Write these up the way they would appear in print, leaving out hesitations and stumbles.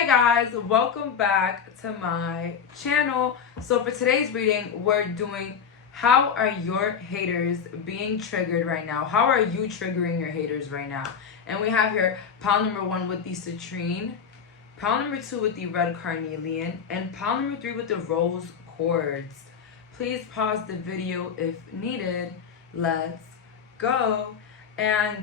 Hey guys, welcome back to my channel. So for today's reading, we're doing how are your haters being triggered right now? How are you triggering your haters right now? And we have here pile number 1 with the citrine, pile number 2 with the red carnelian, and pile number 3 with the rose quartz. Please pause the video if needed. Let's go. And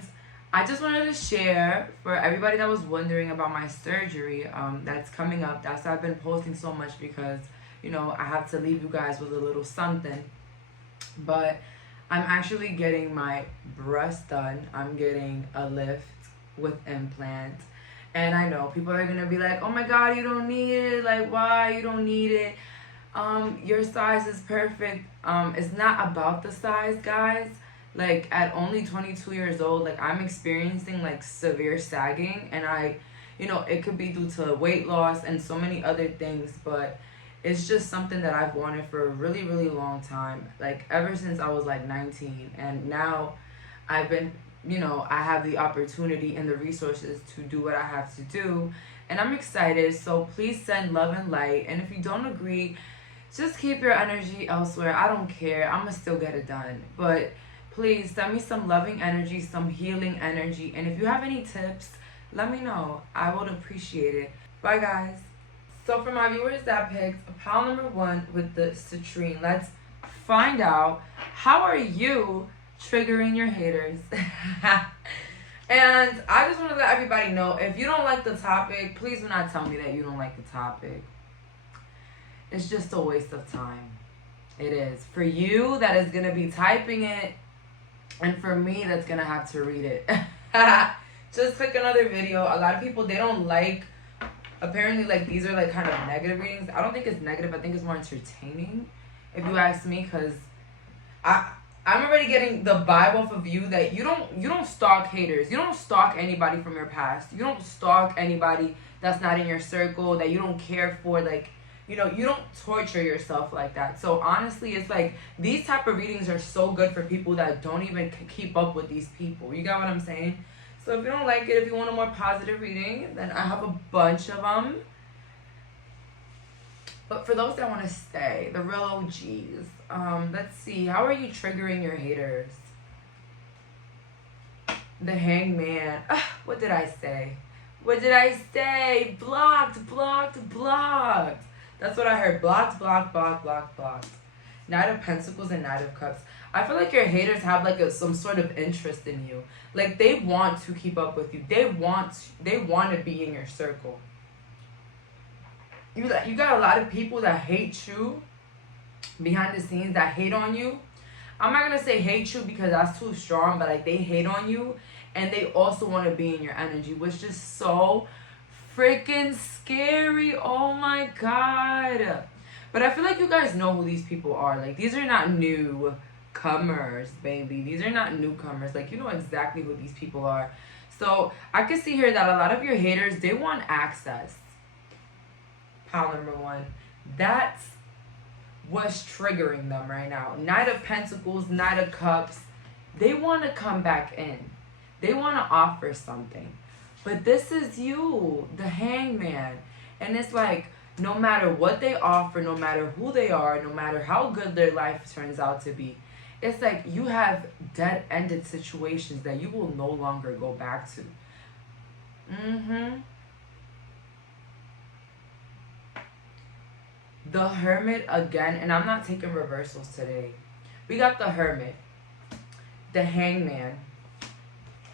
I just wanted to share for everybody that was wondering about my surgery that's coming up. That's why I've been posting so much, because, you know, I have to leave you guys with a little something. But I'm actually getting my breast done. I'm getting a lift with implants. And I know people are going to be like, oh my God, you don't need it. Like, why? You don't need it. Your size is perfect. It's not about the size, guys. Like, at only 22 years old, like, I'm experiencing, like, severe sagging. And it could be due to weight loss and so many other things. But it's just something that I've wanted for a really, really long time. Like, ever since I was, like, 19. And now I've been, I have the opportunity and the resources to do what I have to do. And I'm excited. So please send love and light. And if you don't agree, just keep your energy elsewhere. I don't care. I'm going to still get it done. But please send me some loving energy, some healing energy. And if you have any tips, let me know. I would appreciate it. Bye, guys. So for my viewers that picked pile number 1 with the citrine, let's find out, how are you triggering your haters? And I just want to let everybody know, if you don't like the topic, please do not tell me that you don't like the topic. It's just a waste of time. It is. For you that is going to be typing it, and for me, that's going to have to read it. Just click another video. A lot of people, they don't like, apparently, like, these are, like, kind of negative readings. I don't think it's negative. I think it's more entertaining, if you ask me, because I'm already getting the vibe off of you that you don't stalk haters. You don't stalk anybody from your past. You don't stalk anybody that's not in your circle, that you don't care for, like, you don't torture yourself like that. So honestly, it's like, these type of readings are so good for people that don't even keep up with these people. You got what I'm saying? So if you don't like it, if you want a more positive reading, then I have a bunch of them. But for those that want to stay, the real OGs, let's see. How are you triggering your haters? The Hangman. What did I say? What did I say? Blocked, blocked, blocked. That's what I heard. Blocked, blocked, blocked, blocked, blocked. Knight of Pentacles and Knight of Cups. I feel like your haters have like some sort of interest in you. Like, they want to keep up with you. They want to be in your circle. You got a lot of people that hate you behind the scenes, that hate on you. I'm not going to say hate you because that's too strong, but like, they hate on you, and they also want to be in your energy, which is so freaking scary. Oh my God. But I feel like you guys know who these people are. Like, these are not newcomers, baby. These are not newcomers. Like, you know exactly who these people are. So I can see here that a lot of your haters, they want access. Pile number 1. That's what's triggering them right now. Knight of Pentacles, Knight of Cups. They want to come back in. They want to offer something. But this is you, the Hangman. And it's like, no matter what they offer, no matter who they are, no matter how good their life turns out to be, it's like you have dead-ended situations that you will no longer go back to. The Hermit again, and I'm not taking reversals today. We got the Hermit, the Hangman,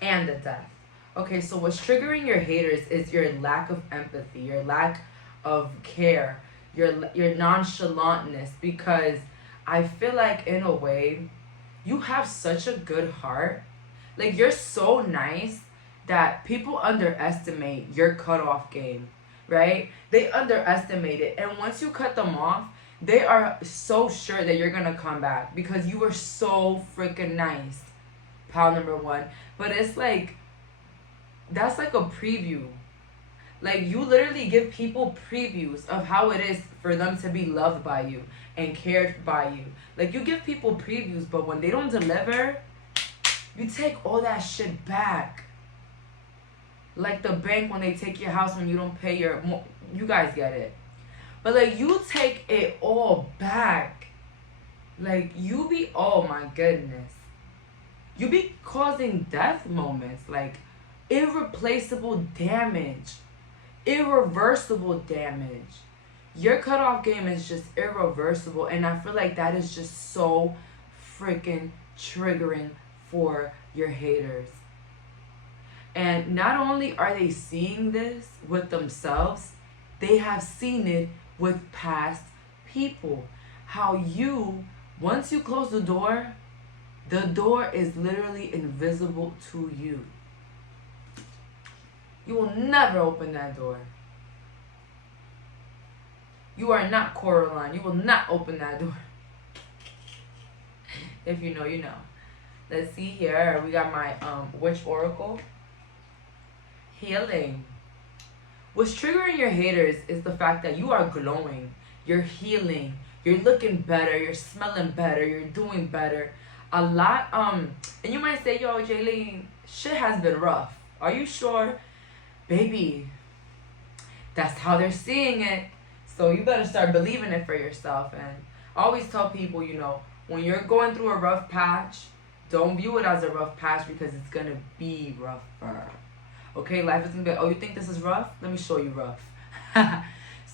and the Death. Okay, so what's triggering your haters is your lack of empathy, your lack of care, your nonchalantness, because I feel like, in a way, you have such a good heart. Like, you're so nice that people underestimate your cutoff game, right? They underestimate it. And once you cut them off, they are so sure that you're going to come back because you were so freaking nice. Pile number 1. But it's like, that's like a preview. Like, you literally give people previews of how it is for them to be loved by you and cared by you. Like, you give people previews, but when they don't deliver, you take all that shit back. Like the bank when they take your house when you don't pay you guys get it. But like you take it all back. Like you be, oh my goodness. You be causing death moments, like irreplaceable damage, irreversible damage. Your cutoff game is just irreversible, and I feel like that is just so freaking triggering for your haters. And not only are they seeing this with themselves, they have seen it with past people. How you, once you close the door is literally invisible to you. You will never open that door. You are not Coraline. You will not open that door. If you know, you know. Let's see here. We got my Witch Oracle. Healing. What's triggering your haters is the fact that you are glowing. You're healing. You're looking better. You're smelling better. You're doing better. A lot, and you might say, yo, Jayleen, shit has been rough. Are you sure? Baby, that's how they're seeing it. So you better start believing it for yourself. And I always tell people, you know, when you're going through a rough patch, don't view it as a rough patch because it's going to be rougher. Okay, life is going to be, oh, you think this is rough? Let me show you rough.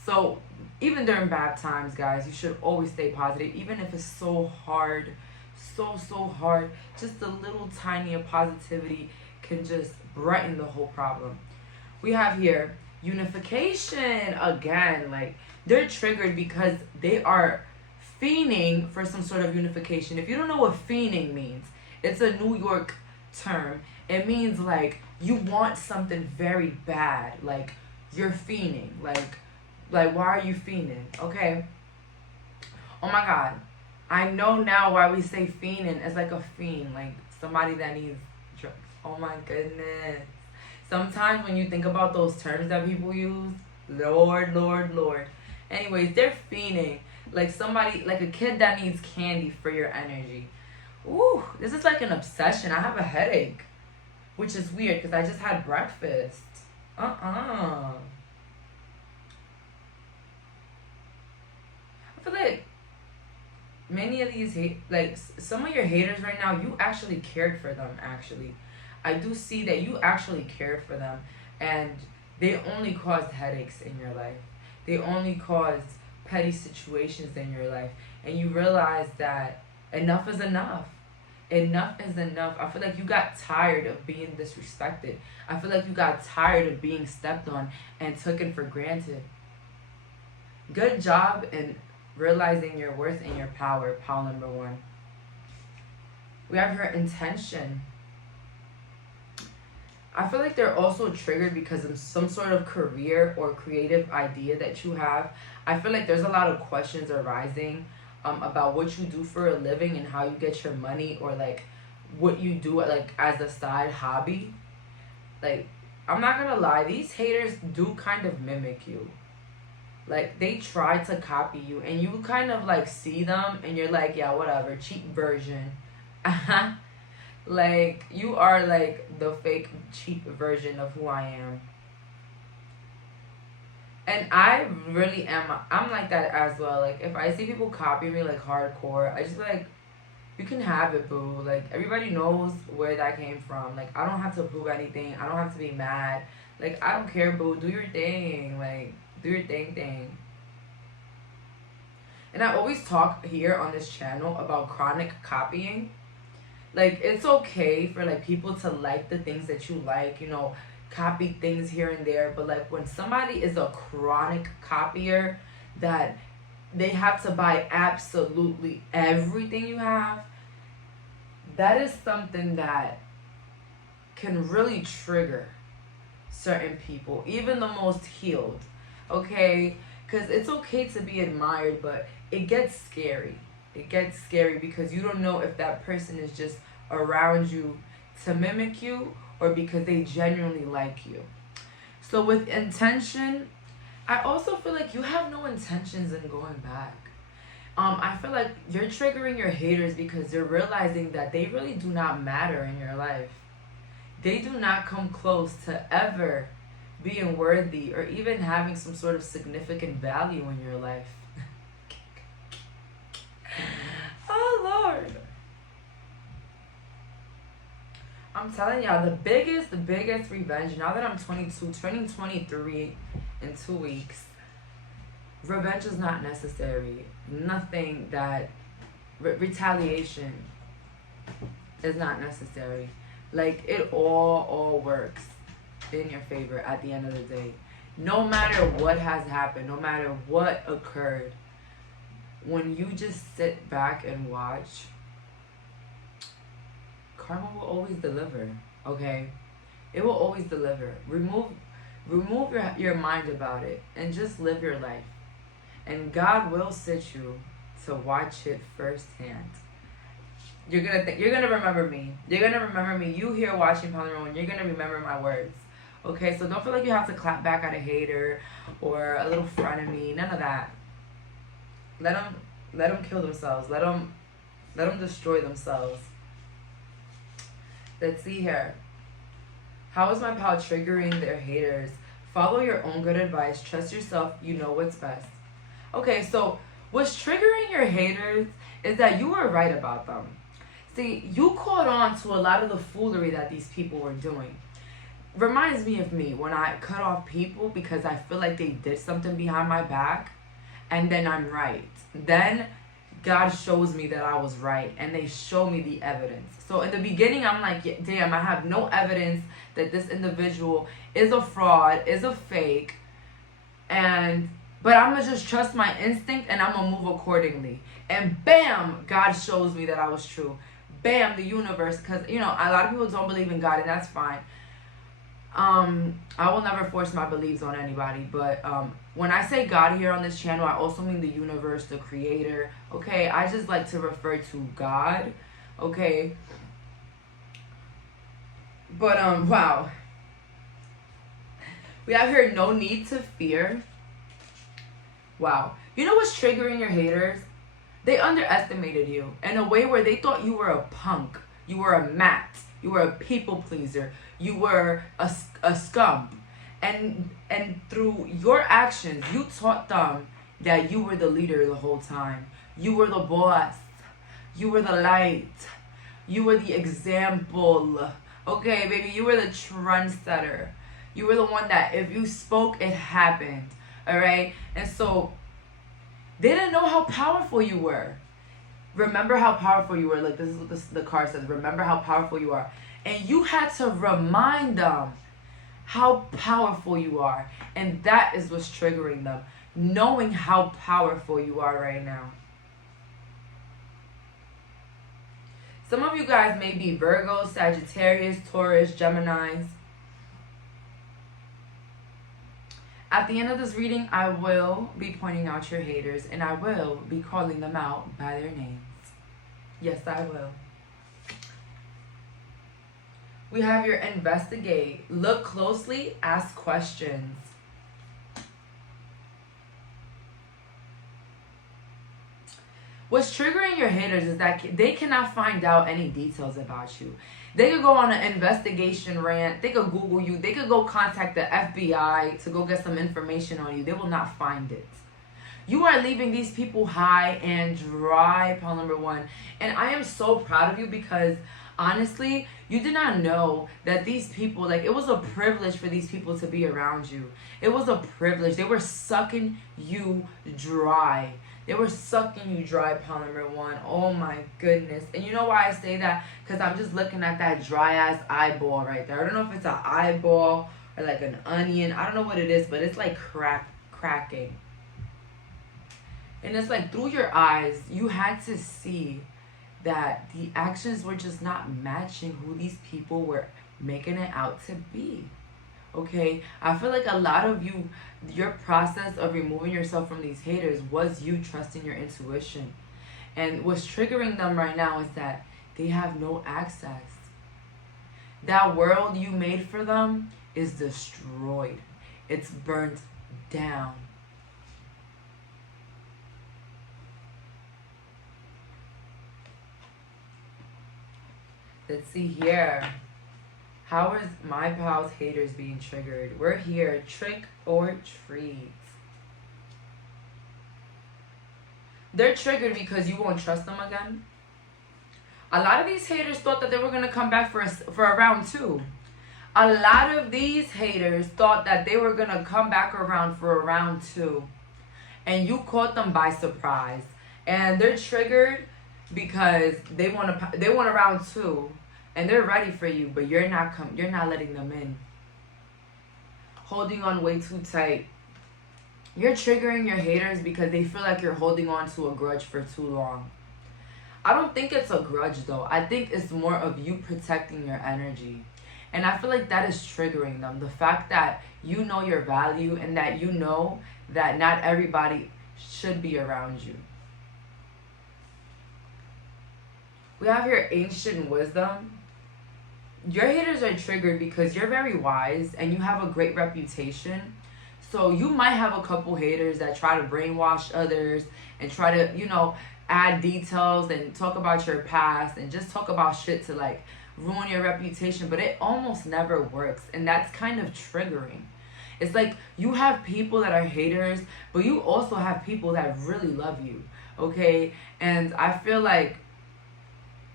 So even during bad times, guys, you should always stay positive, even if it's so hard. So hard. Just a little tiny of positivity can just brighten the whole problem. We have here unification again. Like they're triggered because they are fiending for some sort of unification. If you don't know what fiending means, it's a New York term. It means like you want something very bad. Like you're fiending. Like why are you fiending? Okay. Oh my God. I know now why we say fiending. It's like a fiend, like somebody that needs drugs. Oh my goodness. Sometimes when you think about those terms that people use, Lord. Anyways, they're fiending. Like somebody, like a kid that needs candy for your energy. Ooh, this is like an obsession. I have a headache, which is weird because I just had breakfast. I feel like many of these some of your haters right now, you actually cared for them. Actually, I do see that you actually cared for them, and they only caused headaches in your life. They only caused petty situations in your life, and you realize that enough is enough. Enough is enough. I feel like you got tired of being disrespected. I feel like you got tired of being stepped on and taken for granted. Good job in realizing your worth and your power, pile number 1. We have your intention. I feel like they're also triggered because of some sort of career or creative idea that you have. I feel like there's a lot of questions arising about what you do for a living and how you get your money, or like what you do like as a side hobby. Like, I'm not gonna lie, these haters do kind of mimic you. Like, they try to copy you, and you kind of, like, see them, and you're like, yeah, whatever, cheap version. Like, you are, like, the fake, cheap version of who I am. And I really am, I'm like that as well. Like, if I see people copy me, like, hardcore, I just, like, you can have it, boo. Like, everybody knows where that came from. Like, I don't have to prove anything. I don't have to be mad. Like, I don't care, boo. Do your thing. Like, do your thing. And I always talk here on this channel about chronic copying. Like, it's okay for, like, people to like the things that you like, you know, copy things here and there. But, like, when somebody is a chronic copier that they have to buy absolutely everything you have, that is something that can really trigger certain people, even the most healed. Okay, because it's okay to be admired, but it gets scary. It gets scary because you don't know if that person is just around you to mimic you or because they genuinely like you. So with intention, I also feel like you have no intentions in going back. I feel like you're triggering your haters because they're realizing that they really do not matter in your life. they do not come close to ever being worthy or even having some sort of significant value in your life. Oh, Lord. I'm telling y'all, the biggest revenge, now that I'm 22, turning 23 in 2 weeks, revenge is not necessary. Nothing that, retaliation is not necessary. Like, it all works in your favor at the end of the day. No matter what has happened, no matter what occurred, when you just sit back and watch, karma will always deliver, okay? It will always deliver. Remove your mind about it and just live your life. And God will sit you to watch it firsthand. You're gonna remember me. You're gonna remember me. You here watching Palmer One, you're gonna remember my words. Okay, so don't feel like you have to clap back at a hater or a little frenemy. None of that. Let them kill themselves. Let them destroy themselves. Let's see here. How is my pal triggering their haters? Follow your own good advice. Trust yourself. You know what's best. Okay, so what's triggering your haters is that you were right about them. See, you caught on to a lot of the foolery that these people were doing. Reminds me of me when I cut off people because I feel like they did something behind my back, and then I'm right. Then God shows me that I was right, and they show me the evidence. So in the beginning, I'm like, yeah, damn, I have no evidence that this individual is a fraud, is a fake, but I'm going to just trust my instinct, and I'm going to move accordingly. And bam, God shows me that I was true. Bam, the universe, because, a lot of people don't believe in God, and that's fine. I will never force my beliefs on anybody, but when I say God here on this channel, I also mean the universe, the creator, okay? I just like to refer to God, okay? But, wow. We have here no need to fear. Wow. You know what's triggering your haters? They underestimated you in a way where they thought you were a punk, you were a mat, you were a people pleaser, you were a scum. And through your actions, you taught them that you were the leader the whole time. You were the boss. You were the light. You were the example. Okay, baby, you were the trendsetter. You were the one that if you spoke, it happened. All right? And so they didn't know how powerful you were. Remember how powerful you were. Like, this is what the card says. Remember how powerful you are. And you had to remind them how powerful you are. And that is what's triggering them. Knowing how powerful you are right now. Some of you guys may be Virgo, Sagittarius, Taurus, Geminis. At the end of this reading, I will be pointing out your haters, and I will be calling them out by their names. Yes, I will. We have your investigate. Look closely, ask questions. What's triggering your haters is that they cannot find out any details about you. They could go on an investigation rant. They could Google you. They could go contact the FBI to go get some information on you. They will not find it. You are leaving these people high and dry, pile number one. And I am so proud of you because, honestly, you did not know that these people, like, it was a privilege for these people to be around you. It was a privilege. They were sucking you dry. They were sucking you dry, pile number one. Oh my goodness. And you know why I say that? Because I'm just looking at that dry ass eyeball right there. I don't know if it's an eyeball or like an onion. I don't know what it is, but it's like cracking. And it's like through your eyes, you had to see that the actions were just not matching who these people were making it out to be. Okay, I feel like a lot of you, your process of removing yourself from these haters was you trusting your intuition. And what's triggering them right now is that they have no access. That world you made for them is destroyed. It's burnt down. Let's see here. How is my pal's haters being triggered? We're here. Trick or treat. They're triggered because you won't trust them again. A lot of these haters thought that they were going to come back for a round two. A lot of these haters thought that they were going to come back around for a round two. And you caught them by surprise. And they're triggered because they want a round two. And they're ready for you, but you're not letting them in. Holding on way too tight. You're triggering your haters because they feel like you're holding on to a grudge for too long. I don't think it's a grudge though. I think it's more of you protecting your energy. And I feel like that is triggering them. The fact that you know your value and that you know that not everybody should be around you. We have here ancient wisdom. Your haters are triggered because you're very wise and you have a great reputation. So you might have a couple haters that try to brainwash others and try to, add details and talk about your past and just talk about shit to like ruin your reputation, but it almost never works. And that's kind of triggering. It's like you have people that are haters, but you also have people that really love you, okay? And I feel like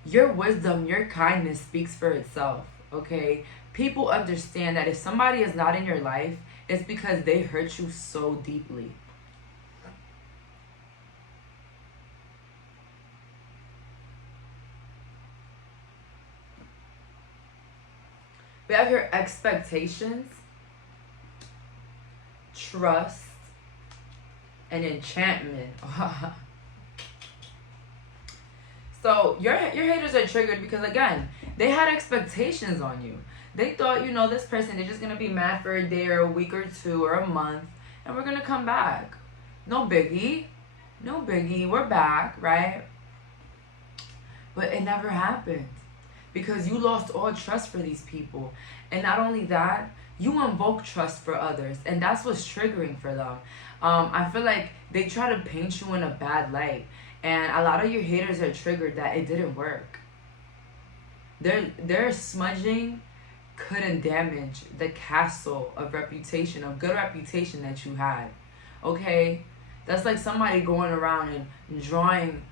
your wisdom, your kindness speaks for itself, okay? People understand that if somebody is not in your life, it's because they hurt you so deeply. We have your expectations, trust, and enchantment. So your haters are triggered because, again, they had expectations on you. They thought, this person, they're just going to be mad for a day or a week or two or a month, and we're going to come back. No biggie. No biggie. We're back, right? But it never happened because you lost all trust for these people. And not only that, you invoke trust for others, and that's what's triggering for them. I feel like they try to paint you in a bad light, and a lot of your haters are triggered that it didn't work. Their smudging couldn't damage the castle of reputation, of good reputation that you had. Okay? That's like somebody going around and drawing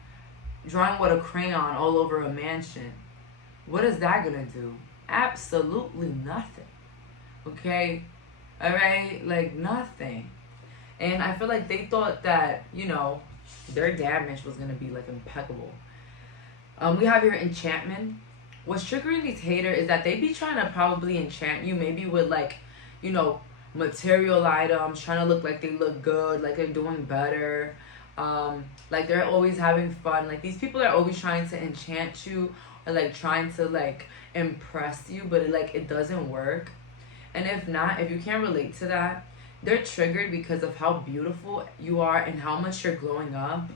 with a crayon all over a mansion. What is that gonna do? Absolutely nothing. Okay? Alright? Like nothing. And I feel like they thought that, their damage was gonna be like impeccable. We have your enchantment. What's triggering these haters is that they be trying to probably enchant you, maybe with like, material items, trying to look like they look good, like they're doing better, like they're always having fun. Like these people are always trying to enchant you or like trying to like impress you, but it doesn't work. And if you can't relate to that, they're triggered because of how beautiful you are and how much you're glowing up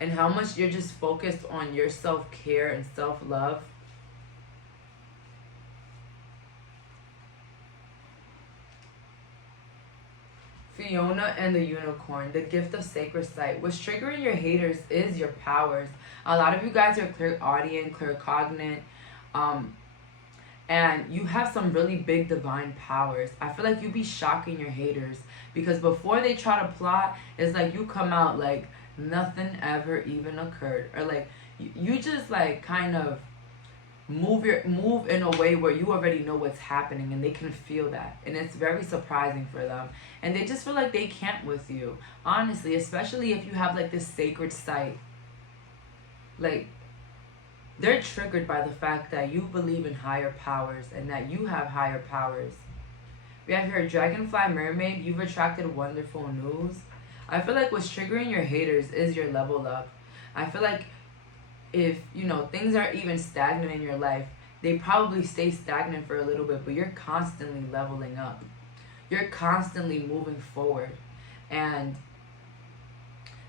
and how much you're just focused on your self-care and self-love. Fiona and the Unicorn, the gift of sacred sight. What's triggering your haters is your powers. A lot of you guys are clairaudient, claircognate, and you have some really big divine powers. I feel like you be shocking your haters because before they try to plot, it's like you come out like nothing ever even occurred, or like you just like kind of move in a way where you already know what's happening and they can feel that, and it's very surprising for them, and they just feel like they can't with you, honestly, especially if you have like this sacred sight. Like they're triggered by the fact that you believe in higher powers and that you have higher powers. We have here Dragonfly Mermaid. You've attracted wonderful news. I feel like what's triggering your haters is your level up. I feel like if, things are even stagnant in your life, they probably stay stagnant for a little bit, but you're constantly leveling up. You're constantly moving forward. And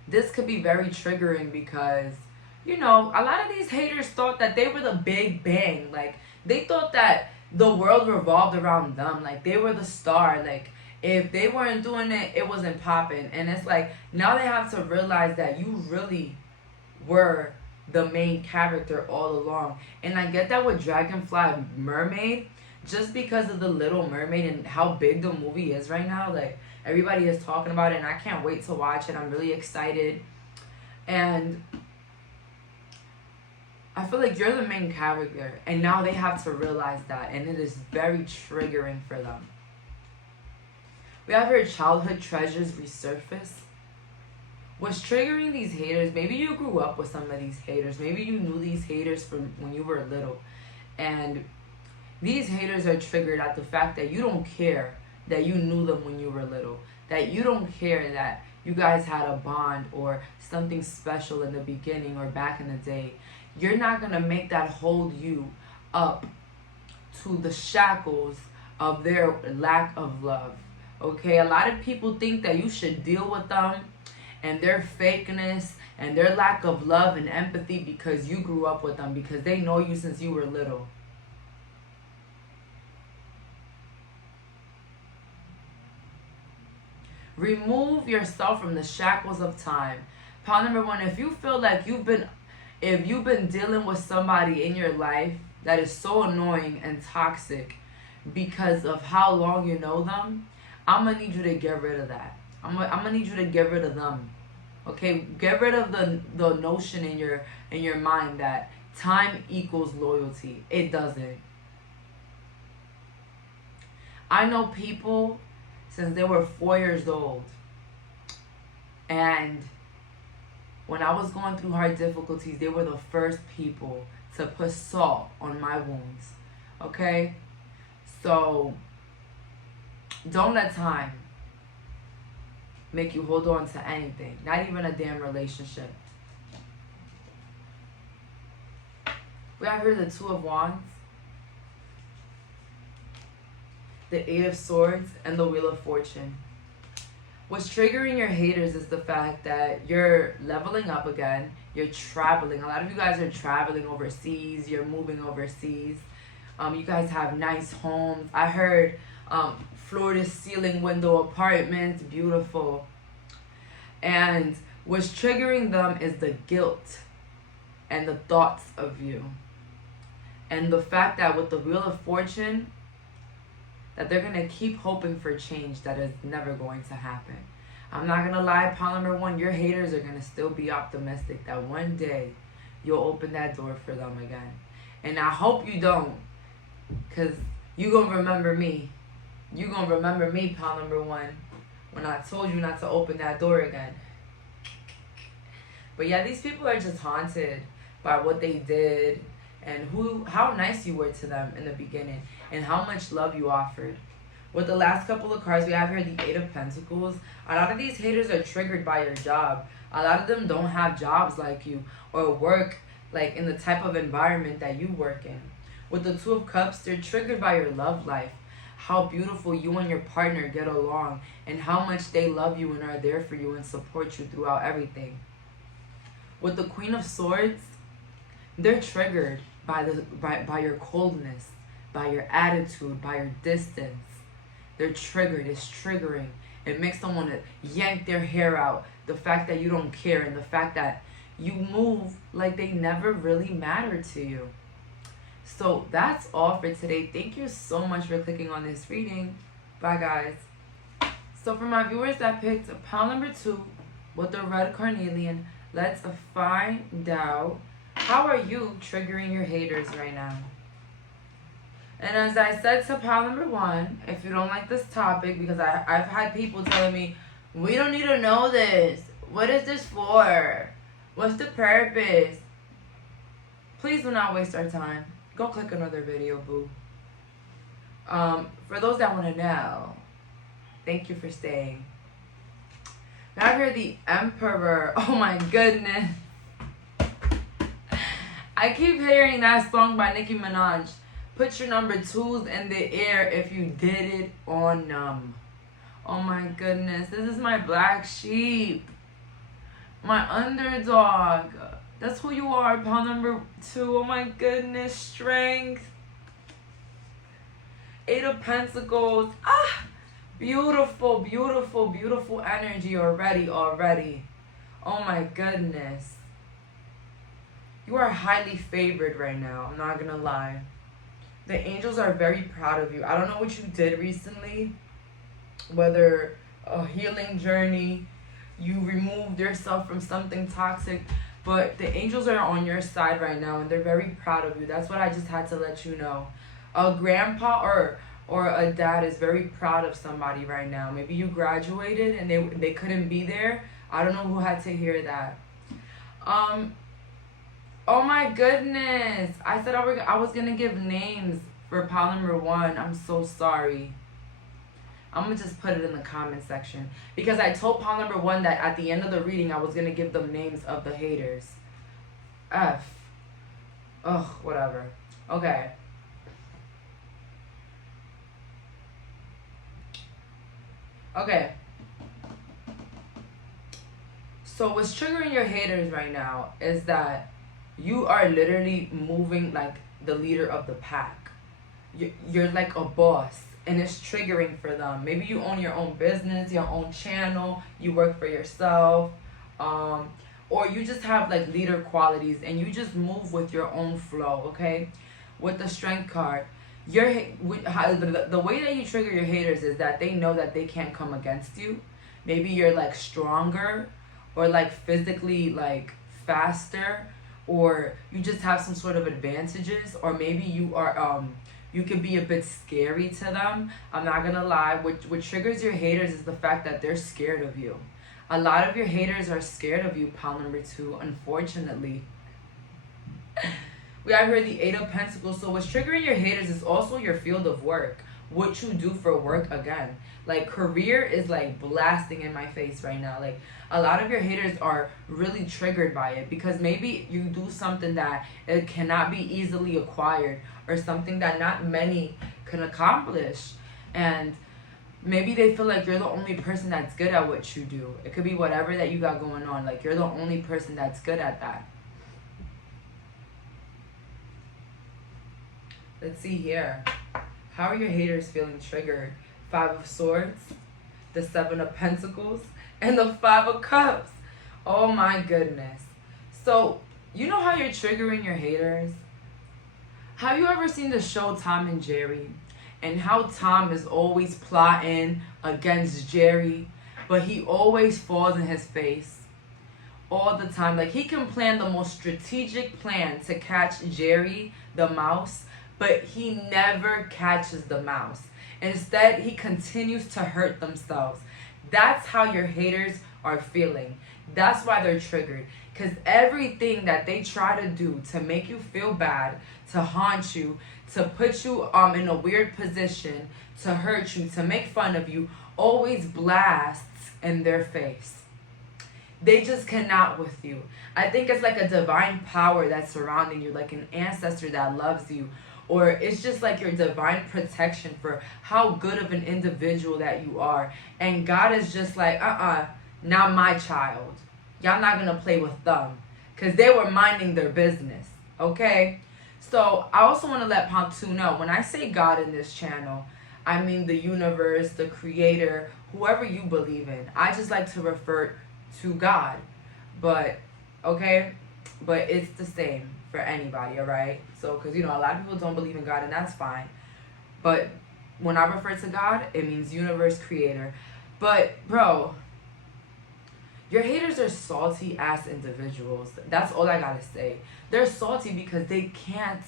this could be very triggering because, a lot of these haters thought that they were the big bang. Like, they thought that the world revolved around them. Like, they were the star. Like, if they weren't doing it, it wasn't popping. And it's like, now they have to realize that you really were the main character all along. And I get that with Dragonfly Mermaid, just because of the Little Mermaid and how big the movie is right now. Like, everybody is talking about it, and I can't wait to watch it. I'm really excited. And I feel like you're the main character, and now they have to realize that, and it is very triggering for them. We have her childhood treasures resurface. What's triggering these haters, maybe you grew up with some of these haters. Maybe you knew these haters from when you were little. And these haters are triggered at the fact that you don't care that you knew them when you were little. That you don't care that you guys had a bond or something special in the beginning or back in the day. You're not going to make that hold you up to the shackles of their lack of love. Okay, a lot of people think that you should deal with them and their fakeness and their lack of love and empathy because you grew up with them, because they know you since you were little. Remove yourself from the shackles of time. Pile number one, if you feel like you've been dealing with somebody in your life that is so annoying and toxic because of how long you know them, I'm going to need you to get rid of that. I'm gonna need you to get rid of them. Okay? Get rid of the notion in your mind that time equals loyalty. It doesn't. I know people since they were 4 years old. And when I was going through hard difficulties, they were the first people to put salt on my wounds. Okay? So don't let time make you hold on to anything. Not even a damn relationship. We have here the Two of Wands, the Eight of Swords, and the Wheel of Fortune. What's triggering your haters is the fact that you're leveling up again. You're traveling. A lot of you guys are traveling overseas. You're moving overseas. You guys have nice homes. I heard floor to ceiling window apartments. Beautiful. And what's triggering them is the guilt and the thoughts of you. And the fact that with the Wheel of Fortune, that they're going to keep hoping for change that is never going to happen. I'm not going to lie, pile number one, your haters are going to still be optimistic that one day you'll open that door for them again. And I hope you don't, because you're going to remember me. You're going to remember me, pile number one, when I told you not to open that door again. But yeah, these people are just haunted by what they did and how nice you were to them in the beginning and how much love you offered. With the last couple of cards, we have here the Eight of Pentacles. A lot of these haters are triggered by your job. A lot of them don't have jobs like you or work like in the type of environment that you work in. With the Two of Cups, they're triggered by your love life. How beautiful you and your partner get along and how much they love you and are there for you and support you throughout everything. With the Queen of Swords, they're triggered by your coldness, by your attitude, by your distance. They're triggered. It's triggering. It makes them want to yank their hair out. The fact that you don't care and the fact that you move like they never really mattered to you. So that's all for today. Thank you so much for clicking on this reading. Bye, guys. So for my viewers that picked pile number 2 with the red carnelian, let's find out, how are you triggering your haters right now? And as I said to pile number 1, if you don't like this topic, because I've had people telling me, we don't need to know this. What is this for? What's the purpose? Please do not waste our time. Go click another video, boo. For those that want to know, thank you for staying. Now I hear the Emperor. Oh my goodness. I keep hearing that song by Nicki Minaj. Put your number 2s in the air if you did it on them. Oh my goodness. This is my black sheep. My underdog. That's who you are, pile number 2. Oh my goodness. Strength. Eight of Pentacles. Ah! Beautiful, beautiful, beautiful energy already. Oh my goodness. You are highly favored right now. I'm not gonna lie. The angels are very proud of you. I don't know what you did recently, whether a healing journey, you removed yourself from something toxic, but the angels are on your side right now and they're very proud of you. That's what I just had to let you know. A grandpa or a dad is very proud of somebody right now. Maybe you graduated and they couldn't be there. I don't know who had to hear that. Oh my goodness. I said I was going to give names for pile number 1. I'm so sorry. I'm going to just put it in the comment section. Because I told pile number 1 that at the end of the reading, I was going to give them names of the haters. F. Ugh, whatever. Okay. Okay. So what's triggering your haters right now is that you are literally moving like the leader of the pack. You're like a boss and it's triggering for them. Maybe you own your own business, your own channel, you work for yourself, or you just have like leader qualities and you just move with your own flow, okay? With the strength card, the way that you trigger your haters is that they know that they can't come against you. Maybe you're like stronger or like physically like faster, or you just have some sort of advantages, or maybe you are you could be a bit scary to them. I'm not gonna lie, what triggers your haters is the fact that they're scared of you. A lot of your haters are scared of you, pile number 2, unfortunately. We have here the 8 of Pentacles. So what's triggering your haters is also your field of work, what you do for work. Again, like career is like blasting in my face right now. Like a lot of your haters are really triggered by it because maybe you do something that it cannot be easily acquired, or something that not many can accomplish, and maybe they feel like you're the only person that's good at what you do. It could be whatever that you got going on, like you're the only person that's good at that. Let's see here. How are your haters feeling triggered? 5 of Swords, the 7 of Pentacles, and the 5 of Cups. Oh my goodness. So, you know how you're triggering your haters? Have you ever seen the show Tom and Jerry? And how Tom is always plotting against Jerry, but he always falls in his face all the time. Like he can plan the most strategic plan to catch Jerry, the mouse, but he never catches the mouse. Instead, he continues to hurt themselves. That's how your haters are feeling. That's why they're triggered. Because everything that they try to do to make you feel bad, to haunt you, to put you in a weird position, to hurt you, to make fun of you, always blasts in their face. They just cannot with you. I think it's like a divine power that's surrounding you, like an ancestor that loves you. Or it's just like your divine protection for how good of an individual that you are. And God is just like, not my child. Y'all not going to play with them. Because they were minding their business. Okay? So I also want to let Pontu know, when I say God in this channel, I mean the universe, the creator, whoever you believe in. I just like to refer to God. But, okay? But it's the same for anybody, alright? So, because, you know, a lot of people don't believe in God, and that's fine. But when I refer to God, it means universe, creator. But, bro, your haters are salty-ass individuals. That's all I gotta say. They're salty because they can't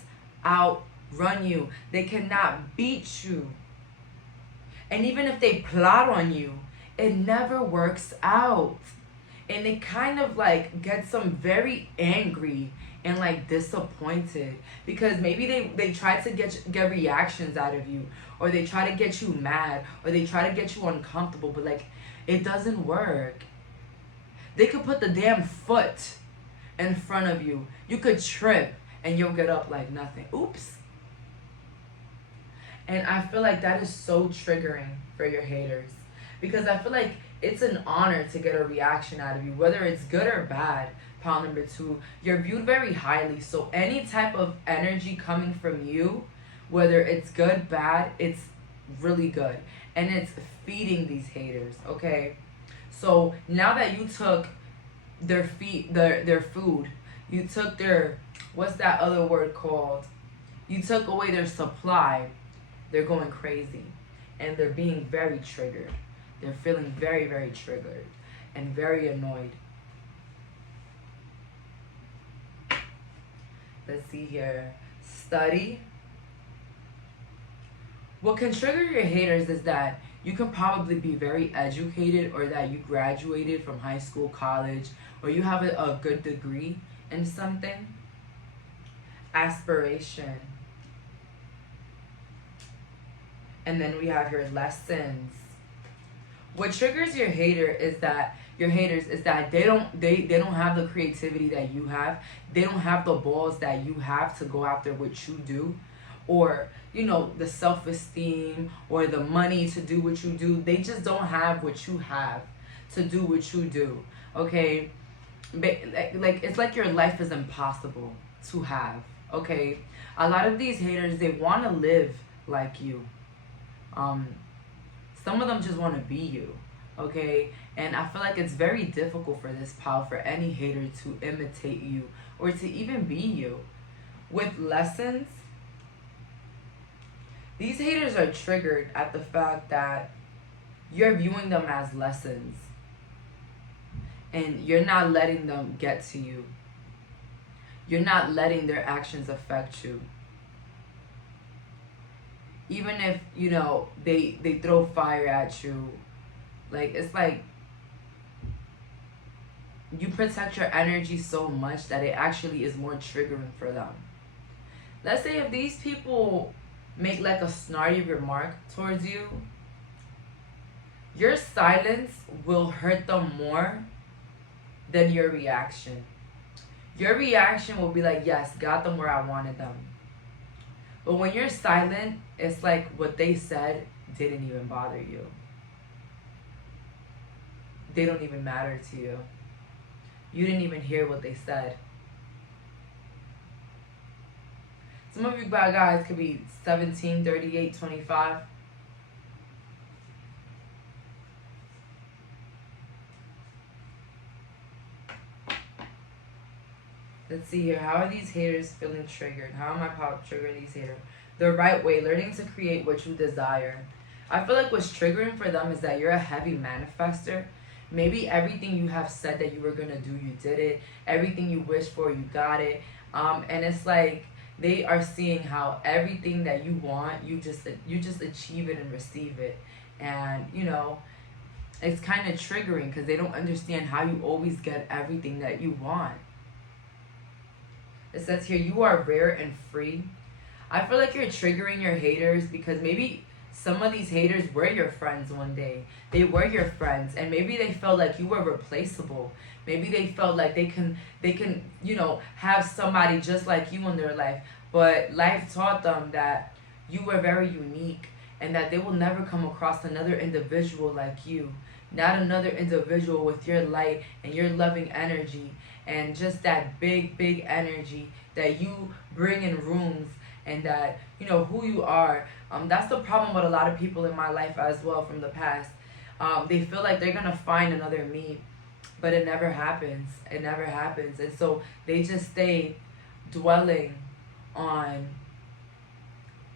outrun you. They cannot beat you. And even if they plot on you, it never works out. And it kind of like gets them very angry and like disappointed, because maybe they try to get reactions out of you, or they try to get you mad, or they try to get you uncomfortable, but like it doesn't work. They could put the damn foot in front of you. You could trip and you'll get up like nothing. Oops. And I feel like that is so triggering for your haters, because I feel like it's an honor to get a reaction out of you, whether it's good or bad. Pile number 2, you're viewed very highly. So any type of energy coming from you, whether it's good, bad, it's really good. And it's feeding these haters, okay? So now that you took their food, you took their what's that other word called? You took away their supply. They're going crazy. And they're being very triggered. They're feeling very, very triggered and very annoyed. Let's see here. Study. What can trigger your haters is that you can probably be very educated, or that you graduated from high school, college, or you have a good degree in something. Aspiration. And then we have your lessons. What triggers your haters is that they don't have the creativity that you have. They don't have the balls that you have to go after what you do, or the self-esteem or the money to do what you do. They just don't have what you have to do what you do. Okay, like it's like your life is impossible to have. Okay, a lot of these haters, they want to live like you. Some of them just want to be you. Okay, and I feel like it's very difficult for this pal, for any hater, to imitate you or to even be you. With lessons, these haters are triggered at the fact that you're viewing them as lessons and you're not letting them get to you. You're not letting their actions affect you. Even if, they throw fire at you, it's like you protect your energy so much that it actually is more triggering for them. Let's say if these people make like a snarky remark towards you, your silence will hurt them more than your reaction. Your reaction will be like, yes, got them where I wanted them. But when you're silent, it's like what they said didn't even bother you. They don't even matter to you. You didn't even hear what they said. Some of you guys could be 17, 38, 25. Let's see here. How are these haters feeling triggered? How am I triggering these haters? The right way. Learning to create what you desire. I feel like what's triggering for them is that you're a heavy manifester. Maybe everything you have said that you were going to do, you did it. Everything you wished for, you got it. And it's like they are seeing how everything that you want, you just achieve it and receive it. And, it's kind of triggering because they don't understand how you always get everything that you want. It says here, you are rare and free. I feel like you're triggering your haters because maybe some of these haters were your friends one day. They were your friends, and maybe they felt like you were replaceable. Maybe they felt like they can have somebody just like you in their life. But life taught them that you were very unique and that they will never come across another individual like you. Not another individual with your light and your loving energy and just that big, big energy that you bring in rooms, and that, who you are. That's the problem with a lot of people in my life as well from the past. They feel like they're going to find another me, but it never happens. It never happens. And so they just stay dwelling on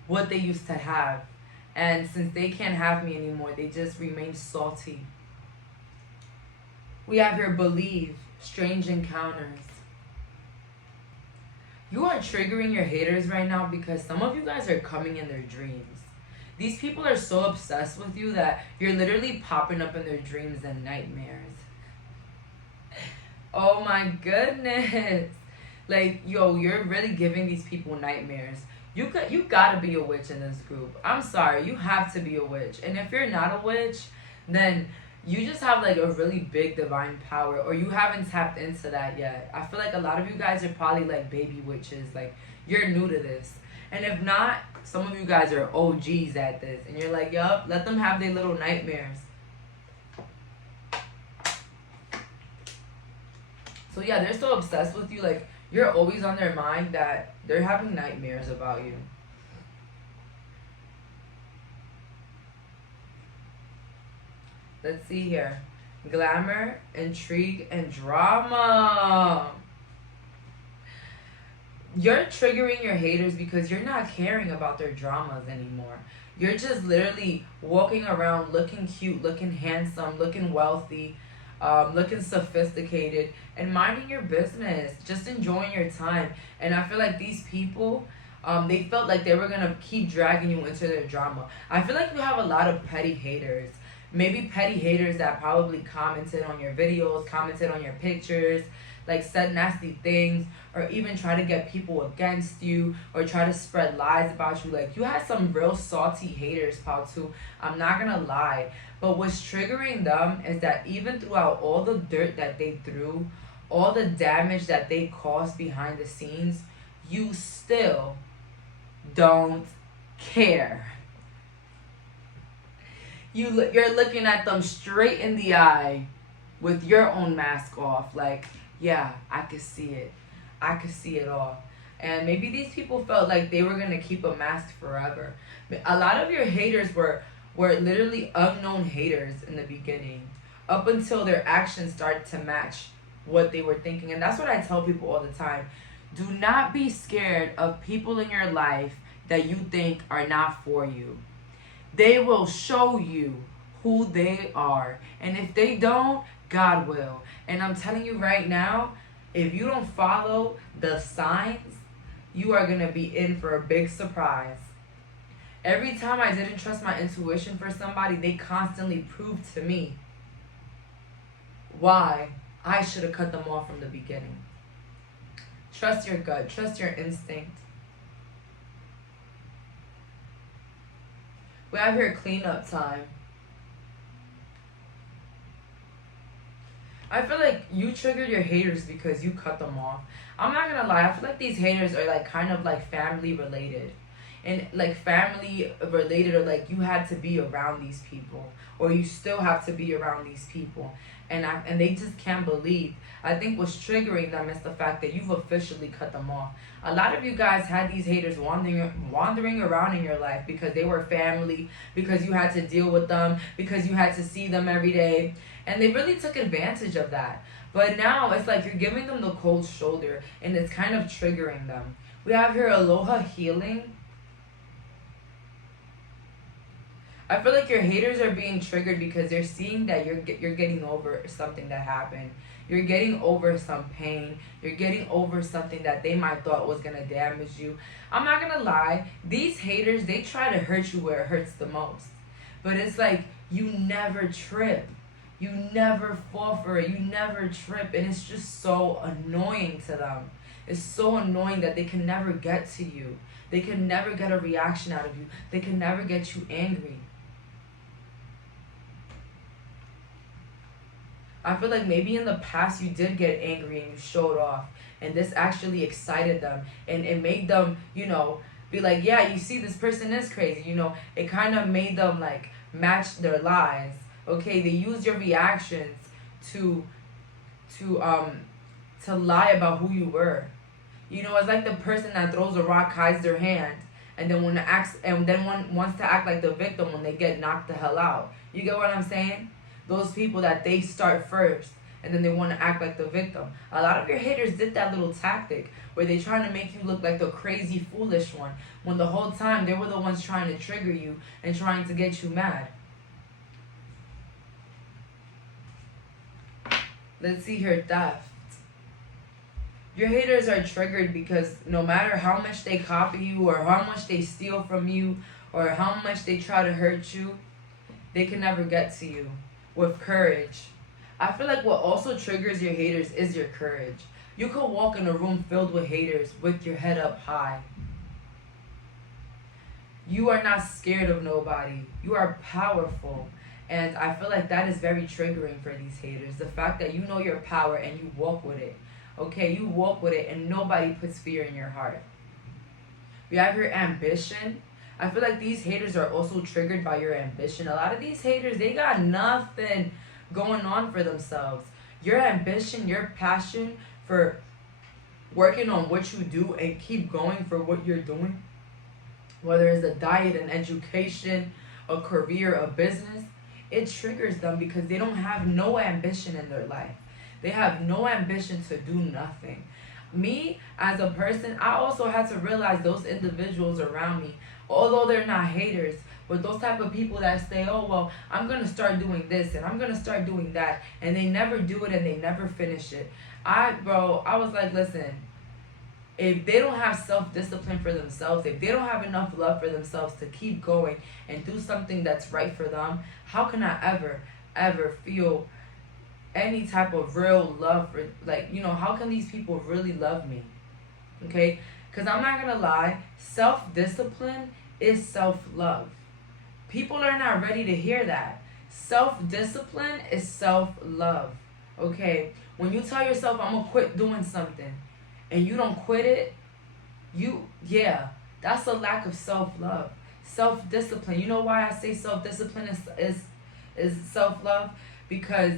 what they used to have. And since they can't have me anymore, they just remain salty. We have here believe, strange encounters. You are triggering your haters right now because some of you guys are coming in their dreams. These people are so obsessed with you that you're literally popping up in their dreams and nightmares. Oh my goodness. Like, you're really giving these people nightmares. You gotta be a witch in this group. I'm sorry, you have to be a witch. And if you're not a witch, then you just have like a really big divine power, or you haven't tapped into that yet. I feel like a lot of you guys are probably like baby witches, like you're new to this. And if not, some of you guys are OGs at this, and you're like, yup, let them have their little nightmares. So yeah, they're so obsessed with you, like you're always on their mind that they're having nightmares about you. Let's see here. Glamour, intrigue, and drama. You're triggering your haters because you're not caring about their dramas anymore. You're just literally walking around looking cute, looking handsome, looking wealthy, looking sophisticated, and minding your business, just enjoying your time. And I feel like these people, they felt like they were gonna keep dragging you into their drama. I feel like you have a lot of petty haters. Maybe petty haters that probably commented on your videos, commented on your pictures, like said nasty things, or even try to get people against you, or try to spread lies about you. Like, you had some real salty haters, pal, too. I'm not gonna lie. But what's triggering them is that even throughout all the dirt that they threw, all the damage that they caused behind the scenes, you still don't care. You're looking at them straight in the eye with your own mask off, like, yeah, I could see it. I could see it all. And maybe these people felt like they were going to keep a mask forever. A lot of your haters were literally unknown haters in the beginning, up until their actions started to match what they were thinking. And that's what I tell people all the time. Do not be scared of people in your life that you think are not for you. They will show you who they are. And if they don't, God will. And I'm telling you right now, if you don't follow the signs, you are going to be in for a big surprise. Every time I didn't trust my intuition for somebody, they constantly proved to me why I should have cut them off from the beginning. Trust your gut. Trust your instinct. We have here cleanup time. I feel like you triggered your haters because you cut them off. I'm not gonna lie, I feel like these haters are like kind of like family related. And like family related, or like you had to be around these people, or you still have to be around these people. And they just can't believe. I think what's triggering them is the fact that you've officially cut them off. A lot of you guys had these haters wandering around in your life because they were family, because you had to deal with them, because you had to see them every day. And they really took advantage of that. But now it's like you're giving them the cold shoulder, and it's kind of triggering them. We have here Aloha Healing. I feel like your haters are being triggered because they're seeing that you're getting over something that happened. You're getting over some pain. You're getting over something that they might thought was going to damage you. I'm not going to lie. These haters, they try to hurt you where it hurts the most. But it's like you never trip. You never fall for it. You never trip. And it's just so annoying to them. It's so annoying that they can never get to you. They can never get a reaction out of you. They can never get you angry. I feel like maybe in the past you did get angry and you showed off. And this actually excited them. And it made them, be like, yeah, you see, this person is crazy. It kind of made them like match their lies. Okay, they use your reactions to lie about who you were. It's like the person that throws a rock hides their hand, and then wants to act like the victim when they get knocked the hell out. You get what I'm saying? Those people that they start first, and then they want to act like the victim. A lot of your haters did that little tactic where they're trying to make you look like the crazy, foolish one, when the whole time they were the ones trying to trigger you and trying to get you mad. Let's see here, theft. Your haters are triggered because no matter how much they copy you, or how much they steal from you, or how much they try to hurt you, they can never get to you with courage. I feel like what also triggers your haters is your courage. You could walk in a room filled with haters with your head up high. You are not scared of nobody. You are powerful. And I feel like that is very triggering for these haters. The fact that you know your power and you walk with it. Okay, you walk with it and nobody puts fear in your heart. We have your ambition. I feel like these haters are also triggered by your ambition. A lot of these haters, they got nothing going on for themselves. Your ambition, your passion for working on what you do and keep going for what you're doing, whether it's a diet, an education, a career, a business, it triggers them because they don't have no ambition in their life. They have no ambition to do nothing. Me, as a person, I also had to realize those individuals around me, although they're not haters, but those type of people that say, oh, well, I'm going to start doing this and I'm going to start doing that. And they never do it and they never finish it. I was like, listen, if they don't have self-discipline for themselves, if they don't have enough love for themselves to keep going and do something that's right for them, how can I ever feel any type of real love for, like, how can these people really love me? Okay? Because I'm not going to lie, self-discipline is self-love. People are not ready to hear that. Self-discipline is self-love. Okay? When you tell yourself, I'm going to quit doing something, and you don't quit it, that's a lack of self-love. Self-discipline. You know why I say self-discipline is self-love? Because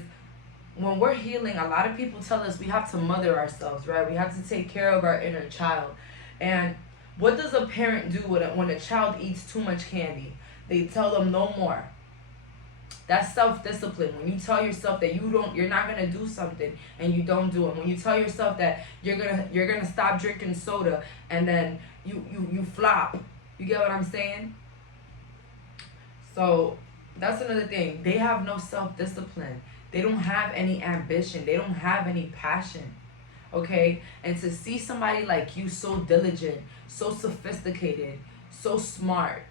when we're healing, a lot of people tell us we have to mother ourselves, right? We have to take care of our inner child. And what does a parent do when a child eats too much candy? They tell them no more. That's self-discipline. When you tell yourself that you're not gonna do something and you don't do it. When you tell yourself that you're gonna stop drinking soda and then you flop. You get what I'm saying? So that's another thing. They have no self-discipline. They don't have any ambition. They don't have any passion. Okay? And to see somebody like you so diligent, so sophisticated, so smart,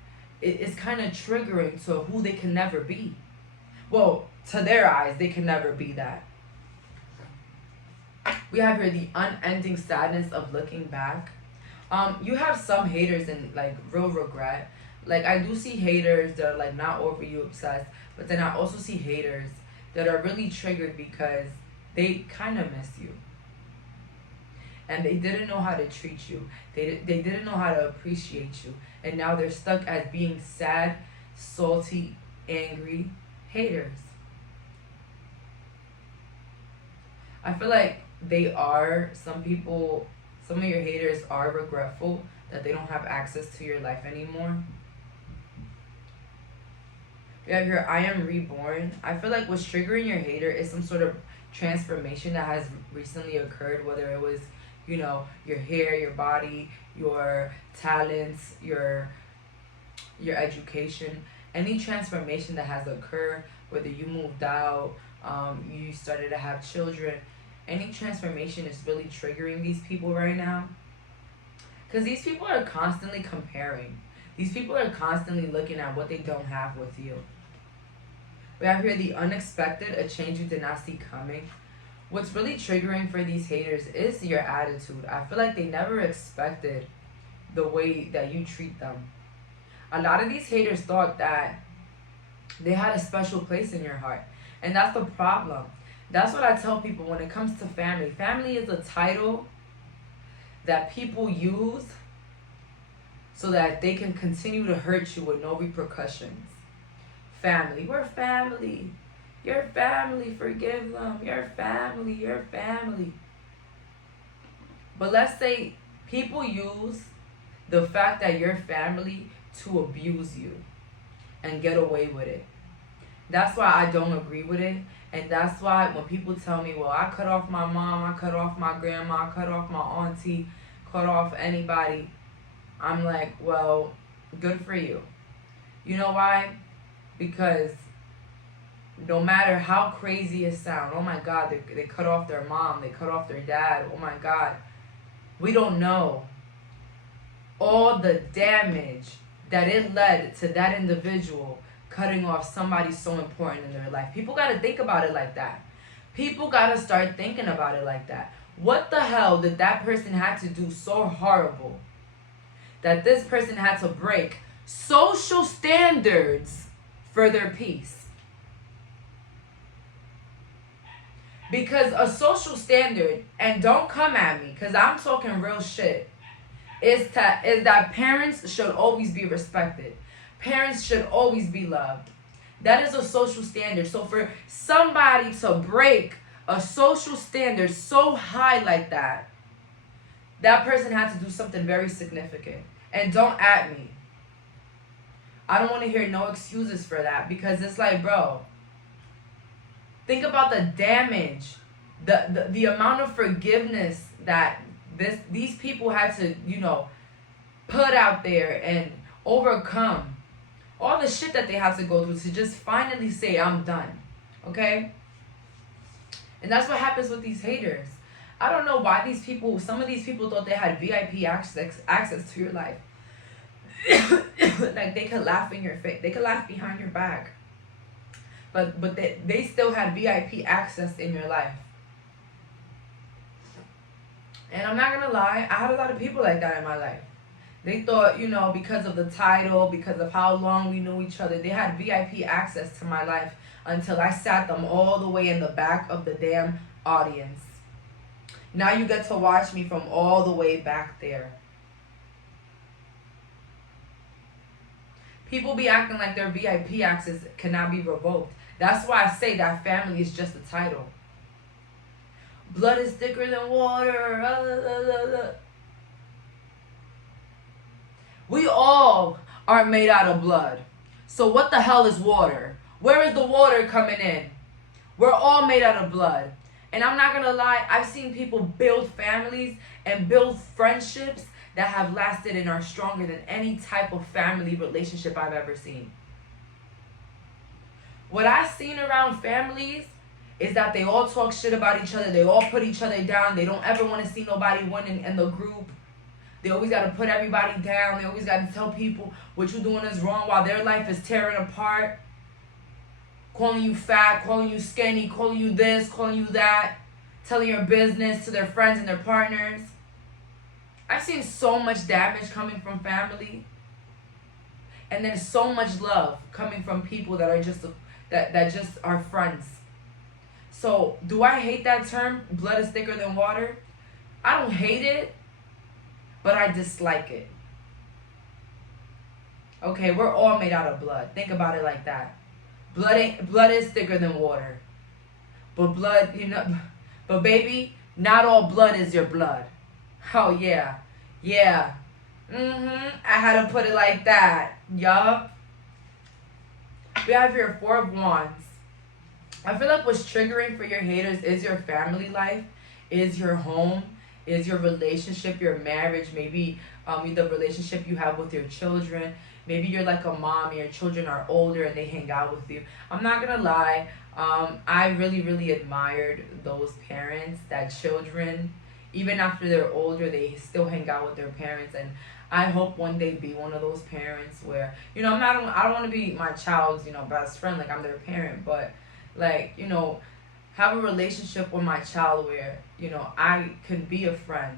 it's kind of triggering to who they can never be. Well, to their eyes, they can never be that. We have here the unending sadness of looking back. You have some haters and like real regret. Like, I do see haters that are like not over you obsessed, but then I also see haters that are really triggered because they kind of miss you. And they didn't know how to treat you. They didn't know how to appreciate you. And now they're stuck as being sad, salty, angry haters. I feel like some of your haters are regretful that they don't have access to your life anymore. We have here, I am reborn. I feel like what's triggering your hater is some sort of transformation that has recently occurred, whether it was, your hair, your body, your talents, your education, any transformation that has occurred, whether you moved out, you started to have children, any transformation is really triggering these people right now. Because these people are constantly comparing. These people are constantly looking at what they don't have with you. We have here the unexpected, a change you did not see coming. What's really triggering for these haters is your attitude. I feel like they never expected the way that you treat them. A lot of these haters thought that they had a special place in your heart. And that's the problem. That's what I tell people when it comes to family. Family is a title that people use so that they can continue to hurt you with no repercussions. Family. We're family. You're family. Forgive them. You're family. You're family. But let's say people use the fact that you're family to abuse you and get away with it. That's why I don't agree with it. And that's why when people tell me, well, I cut off my mom, I cut off my grandma, I cut off my auntie, cut off anybody, I'm like, well, good for you. You know why? Because no matter how crazy it sounds, oh my God, they cut off their mom, they cut off their dad, oh my God, we don't know all the damage that it led to that individual cutting off somebody so important in their life. People got to think about it like that. People got to start thinking about it like that. What the hell did that person have to do so horrible that this person had to break social standards for their peace? Because a social standard, and don't come at me because I'm talking real shit, is that parents should always be respected. Parents should always be loved. That is a social standard. So for somebody to break a social standard so high like that, that person had to do something very significant. And don't at me. I don't want to hear no excuses for that, because it's like, bro, think about the damage, the amount of forgiveness that these people had to, put out there and overcome all the shit that they had to go through to just finally say, I'm done. Okay? And that's what happens with these haters. I don't know why some of these people thought they had VIP access to your life. Like they could laugh in your face. They could laugh behind your back. But they still had VIP access in your life. And I'm not gonna lie, I had a lot of people like that in my life. They thought, because of the title, because of how long we knew each other, they had VIP access to my life until I sat them all the way in the back of the damn audience. Now you get to watch me from all the way back there. People be acting like their VIP access cannot be revoked. That's why I say that family is just a title. Blood is thicker than water. We all are made out of blood. So what the hell is water? Where is the water coming in? We're all made out of blood. And I'm not going to lie, I've seen people build families and build friendships that have lasted and are stronger than any type of family relationship I've ever seen. What I've seen around families is that they all talk shit about each other. They all put each other down. They don't ever want to see nobody win in the group. They always got to put everybody down. They always got to tell people what you're doing is wrong while their life is tearing apart. Calling you fat, calling you skinny, calling you this, calling you that. Telling your business to their friends and their partners. I've seen so much damage coming from family. And then so much love coming from people that are just that just are friends. So, do I hate that term, blood is thicker than water? I don't hate it, but I dislike it. Okay, we're all made out of blood. Think about it like that. Blood is thicker than water. But but baby, not all blood is your blood. Oh yeah. Yeah. I had to put it like that. Yup. We have your Four of Wands. I feel like what's triggering for your haters is your family life, is your home, is your relationship, your marriage, maybe the relationship you have with your children. Maybe you're like a mom and your children are older and they hang out with you. I'm not going to lie. I really, really admired those parents that children, even after they're older, they still hang out with their parents. And I hope one day be one of those parents where, I don't want to be my child's, best friend, like I'm their parent, but like, have a relationship with my child where, I can be a friend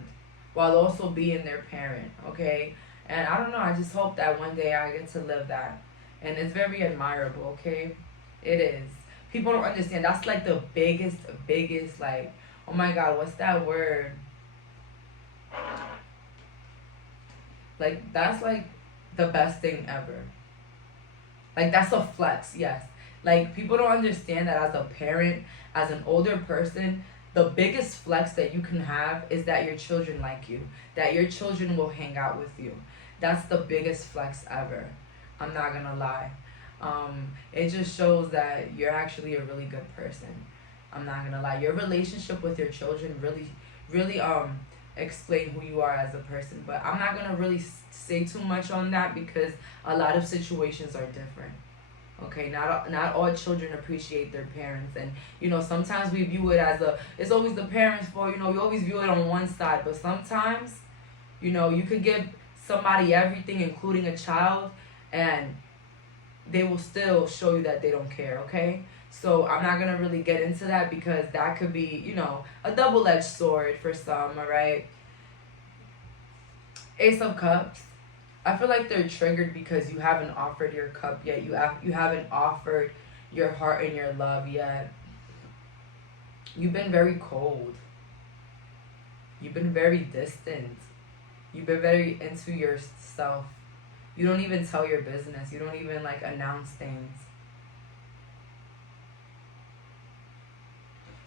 while also being their parent, okay? And I don't know, I just hope that one day I get to live that. And it's very admirable, okay? It is. People don't understand. That's like the biggest, like, oh my God, what's that word? Like, that's like the best thing ever. Like, that's a flex, yes. Like, people don't understand that as a parent, as an older person, the biggest flex that you can have is that your children like you. That your children will hang out with you. That's the biggest flex ever. I'm not gonna lie. It just shows that you're actually a really good person. I'm not gonna lie. Your relationship with your children really explain who you are as a person. But I'm not gonna really say too much on that because a lot of situations are different. Okay, not all children appreciate their parents, and sometimes we view it as it's always the parents' fault. We always view it on one side, but sometimes, you could give somebody everything, including a child, and they will still show you that they don't care. Okay, so I'm not gonna really get into that because that could be a double-edged sword for some. All right, Ace of Cups. I feel like they're triggered because you haven't offered your cup yet. You haven't offered your heart and your love yet. You've been very cold. You've been very distant. You've been very into yourself. You don't even tell your business. You don't even announce things.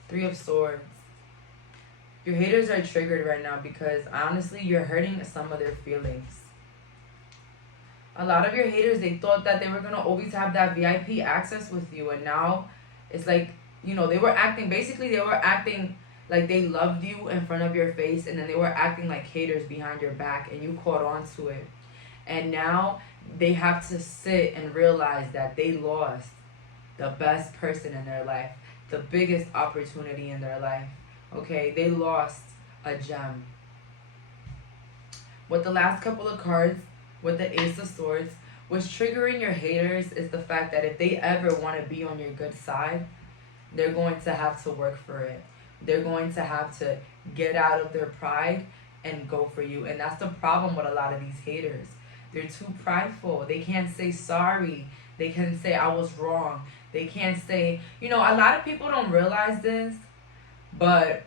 Three of Swords. Your haters are triggered right now because honestly, you're hurting some of their feelings. A lot of your haters, they thought that they were going to always have that VIP access with you. And now it's like, they were acting Like they loved you in front of your face and then they were acting like haters behind your back and you caught on to it. And now they have to sit and realize that they lost the best person in their life, the biggest opportunity in their life. Okay, they lost a gem. With the last couple of cards, with the Ace of Swords, what's triggering your haters is the fact that if they ever want to be on your good side, they're going to have to work for it. They're going to have to get out of their pride and go for you. And that's the problem with a lot of these haters. They're too prideful. They can't say sorry. They can't say I was wrong. They can't say, a lot of people don't realize this, but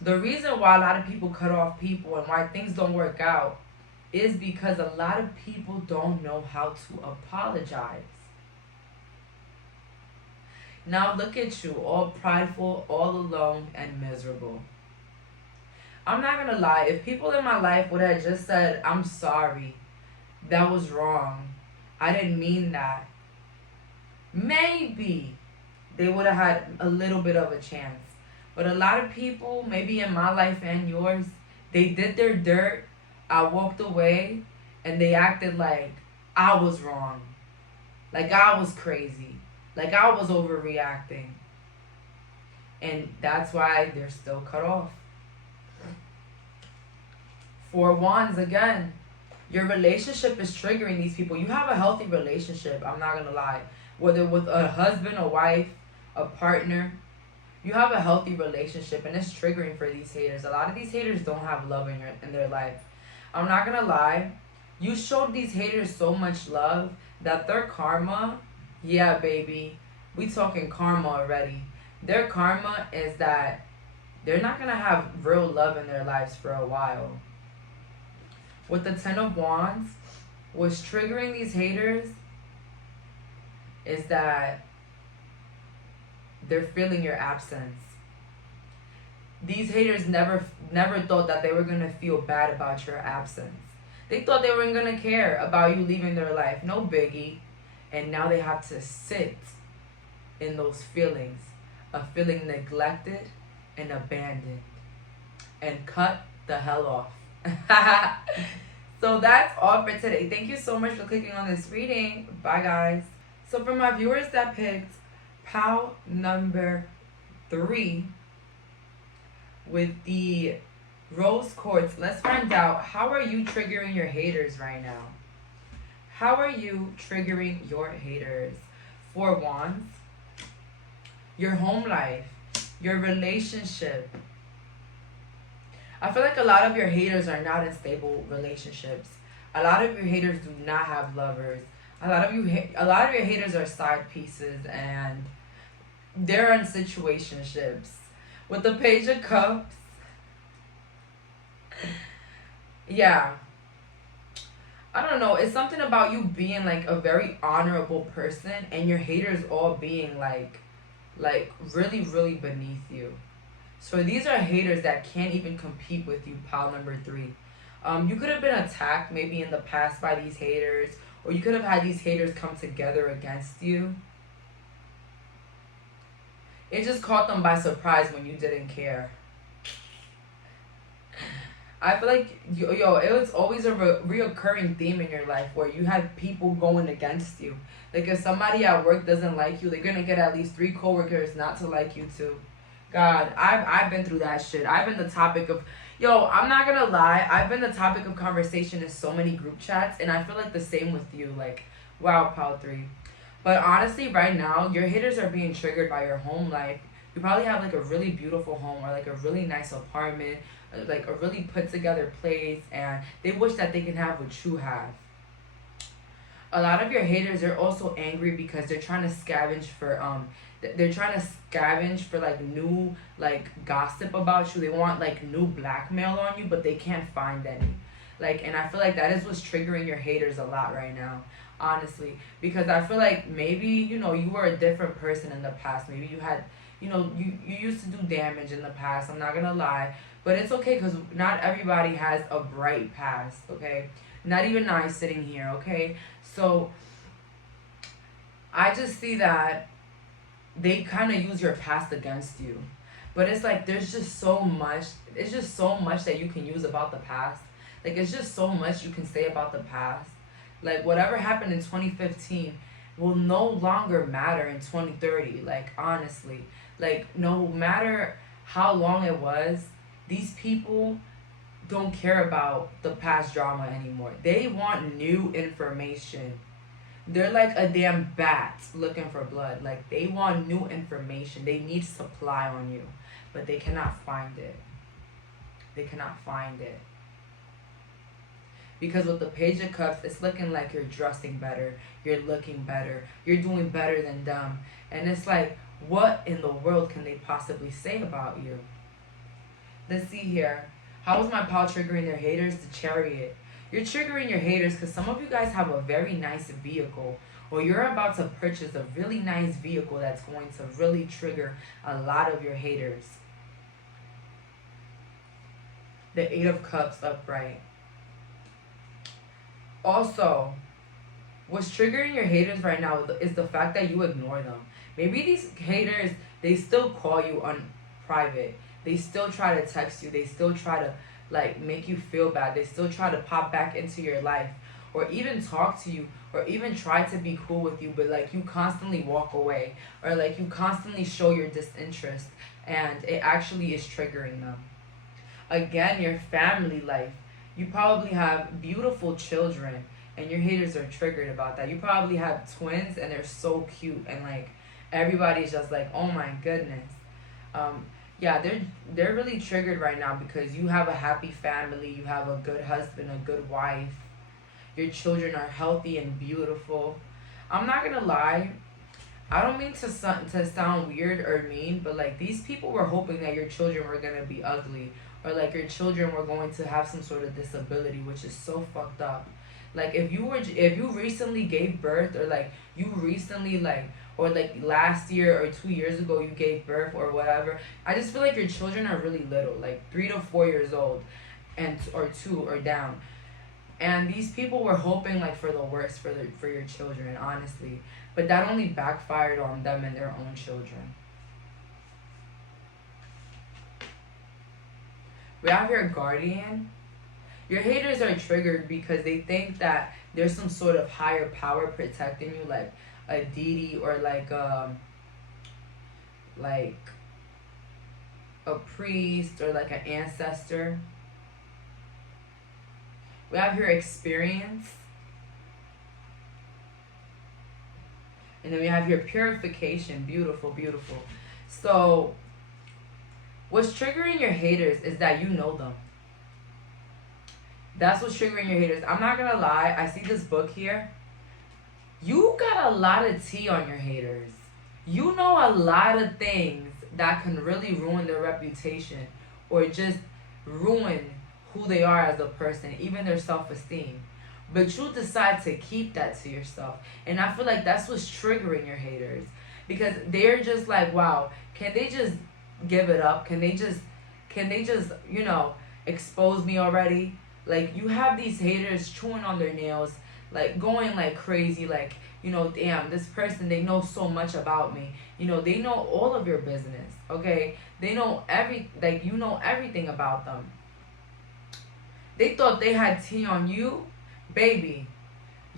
the reason why a lot of people cut off people and why things don't work out is because a lot of people don't know how to apologize. Now look at you, all prideful, all alone, and miserable. I'm not gonna lie, if people in my life would have just said, I'm sorry, that was wrong, I didn't mean that, maybe they would have had a little bit of a chance. But a lot of people, maybe in my life and yours, they did their dirt, I walked away, and they acted like I was wrong, like I was crazy, like I was overreacting. And that's why they're still cut off. 4 Wands again. Your relationship is triggering these people. You have a healthy relationship, I'm not going to lie. Whether with a husband, a wife, a partner, you have a healthy relationship and it's triggering for these haters. A lot of these haters don't have love in their life. I'm not going to lie. You showed these haters so much love that their karma, yeah, baby, we talking karma already. Their karma is that they're not going to have real love in their lives for a while. With the 10 of Wands, what's triggering these haters is that they're feeling your absence. These haters never thought that they were going to feel bad about your absence. They thought they weren't going to care about you leaving their life. No biggie. And now they have to sit in those feelings of feeling neglected and abandoned. And cut the hell off. So that's all for today. Thank you so much for clicking on this reading. Bye, guys. So for my viewers that picked pile number 3 with the rose quartz, let's find out, how are you triggering your haters right now? How are you triggering your haters? 4 Wands, your home life, your relationship. I feel like a lot of your haters are not in stable relationships. A lot of your haters do not have lovers. A lot of your haters are side pieces and they're in situationships. With the Page of Cups, yeah, I don't know. It's something about you being like a very honorable person and your haters all being like really, really beneath you. So these are haters that can't even compete with you, pile number 3. You could have been attacked maybe in the past by these haters, or you could have had these haters come together against you. It just caught them by surprise when you didn't care. I feel like, it was always a reoccurring theme in your life where you had people going against you. Like if somebody at work doesn't like you, they're going to get at least 3 coworkers not to like you too. God, I've been through that shit. I've been the topic of, I'm not gonna lie, I've been the topic of conversation in so many group chats, and I feel like the same with you. Like, wow, pile 3. But honestly, right now, your haters are being triggered by your home life. You probably have like a really beautiful home or like a really nice apartment, like a really put together place, and they wish that they can have what you have. A lot of your haters are also angry because they're trying to scavenge for like new like gossip about you. They want like new blackmail on you, but they can't find any. Like, and I feel like that is what's triggering your haters a lot right now, honestly, because I feel like maybe you were a different person in the past. Maybe you had you used to do damage in the past. I'm not gonna lie, but it's okay because not everybody has a bright past. Okay, not even I sitting here. Okay, so I just see that they kind of use your past against you. But it's like there's just so much. It's just so much that you can use about the past. Like it's just so much you can say about the past. Like whatever happened in 2015 will no longer matter in 2030. Like honestly, like no matter how long it was, these people don't care about the past drama anymore. They want new information. They're like a damn bat looking for blood. Like they want new information. They need supply on you, but they cannot find it. They cannot find it. Because with the Page of Cups, it's looking like you're dressing better, you're looking better, you're doing better than them. And it's like, what in the world can they possibly say about you? Let's see here. How is my pal triggering their haters? The Chariot. You're triggering your haters because some of you guys have a very nice vehicle, or you're about to purchase a really nice vehicle that's going to really trigger a lot of your haters. The Eight of Cups upright. Also, what's triggering your haters right now is the fact that you ignore them. Maybe these haters, they still call you on private. They still try to text you. They still try to like make you feel bad. They still try to pop back into your life, or even talk to you, or even try to be cool with you, but like you constantly walk away, or like you constantly show your disinterest, and it actually is triggering them. Again, your family life. You probably have beautiful children, and your haters are triggered about that. You probably have twins, and they're so cute, and like everybody's just like, oh my goodness. Yeah, they're really triggered right now because you have a happy family, you have a good husband, a good wife. Your children are healthy and beautiful. I'm not gonna lie, I don't mean to sound weird or mean, but like these people were hoping that your children were gonna be ugly, or like your children were going to have some sort of disability, which is so fucked up. Like if you recently gave birth, or like you recently like, or like last year or 2 years ago you gave birth or whatever, I just feel like your children are really little, like 3 to 4 years old, and or 2 or down. And these people were hoping like for the worst for your children, honestly, but that only backfired on them and their own children. We have your Guardian. Your haters are triggered because they think that there's some sort of higher power protecting you, like a deity, or like a priest, or like an ancestor. We have your Experience. And then we have your Purification. Beautiful, beautiful. So what's triggering your haters is that you know them. That's what's triggering your haters. I'm not gonna lie, I see this book here. You got a lot of tea on your haters. You know a lot of things that can really ruin their reputation, or just ruin who they are as a person, even their self-esteem. But you decide to keep that to yourself. And I feel like that's what's triggering your haters. Because they're just like, wow, can they just give it up? Can they just, expose me already? Like, you have these haters chewing on their nails, like going like crazy, like, damn, this person, they know so much about me. They know all of your business, okay? They know you know everything about them. They thought they had tea on you. Baby,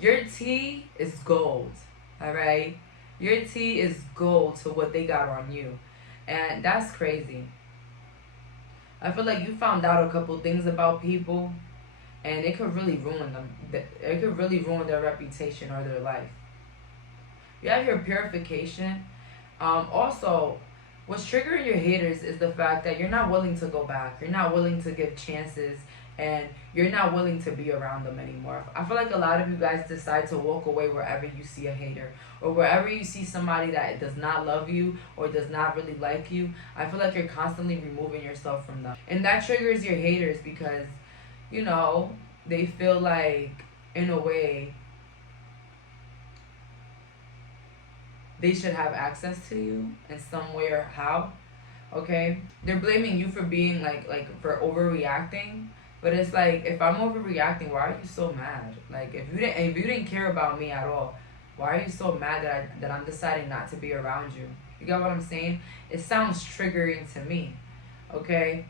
your tea is gold, all right? Your tea is gold to what they got on you. And that's crazy. I feel like you found out a couple things about people, and it could really ruin them. It could really ruin their reputation or their life. You have your Purification. Also, what's triggering your haters is the fact that you're not willing to go back. You're not willing to give chances, and you're not willing to be around them anymore. I feel like a lot of you guys decide to walk away wherever you see a hater, or wherever you see somebody that does not love you or does not really like you. I feel like you're constantly removing yourself from them. And that triggers your haters because, they feel like, in a way, they should have access to you in some way or how, okay? They're blaming you for being for overreacting. But it's like, if I'm overreacting, why are you so mad? Like, if you didn't care about me at all, why are you so mad that I'm deciding not to be around you? You got what I'm saying? It sounds triggering to me, okay?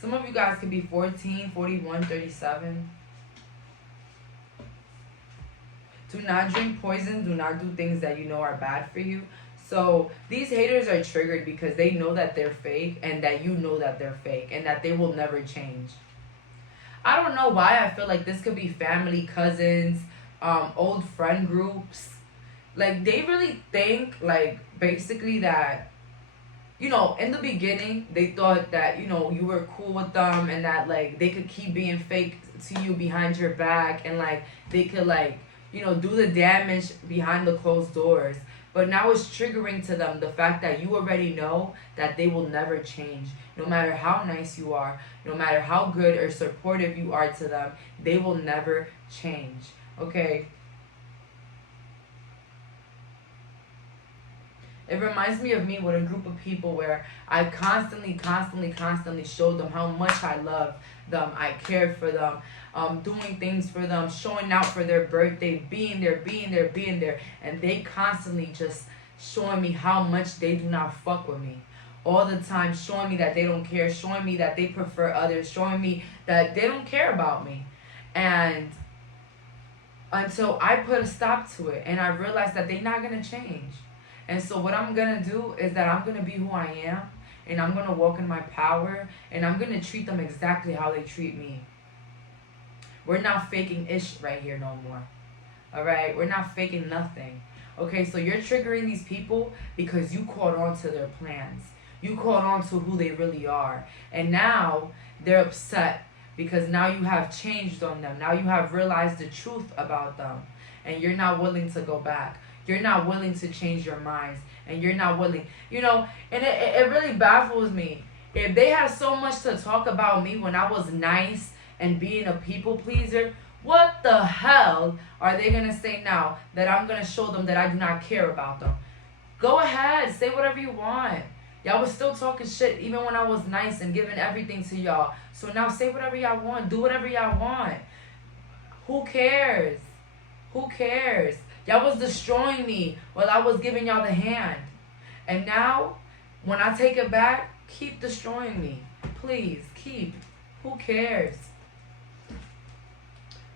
Some of you guys could be 14, 41, 37. Do not drink poison. Do not do things that you know are bad for you. So these haters are triggered because they know that they're fake and that you know that they're fake and that they will never change. I don't know why I feel like this could be family, cousins, old friend groups. Like, they really think, like, basically that, you know, in the beginning, they thought that, you know, you were cool with them and that, like, they could keep being fake to you behind your back and, like, they could, like, you know, do the damage behind the closed doors. But now it's triggering to them the fact that you already know that they will never change. No matter how nice you are, no matter how good or supportive you are to them, they will never change. Okay? It reminds me of me with a group of people where I constantly showed them how much I love them, I cared for them, doing things for them, showing out for their birthday, being there, and they constantly just showing me how much they do not fuck with me. All the time, showing me that they don't care, showing me that they prefer others, showing me that they don't care about me. And until I put a stop to it and I realized that they're not going to change. And so what I'm going to do is that I'm going to be who I am, and I'm going to walk in my power, and I'm going to treat them exactly how they treat me. We're not faking ish right here no more. All right? We're not faking nothing. Okay, so you're triggering these people because you caught on to their plans. You caught on to who they really are. And now they're upset because now you have changed on them. Now you have realized the truth about them. And you're not willing to go back. You're not willing to change your minds. And you're not willing. You know, and it really baffles me. If they had so much to talk about me when I was nice and being a people pleaser, what the hell are they going to say now that I'm going to show them that I do not care about them? Go ahead. Say whatever you want. Y'all was still talking shit even when I was nice and giving everything to y'all. So now say whatever y'all want. Do whatever y'all want. Who cares? Who cares? Y'all was destroying me while I was giving y'all the hand. And now, when I take it back, keep destroying me. Please, keep. Who cares?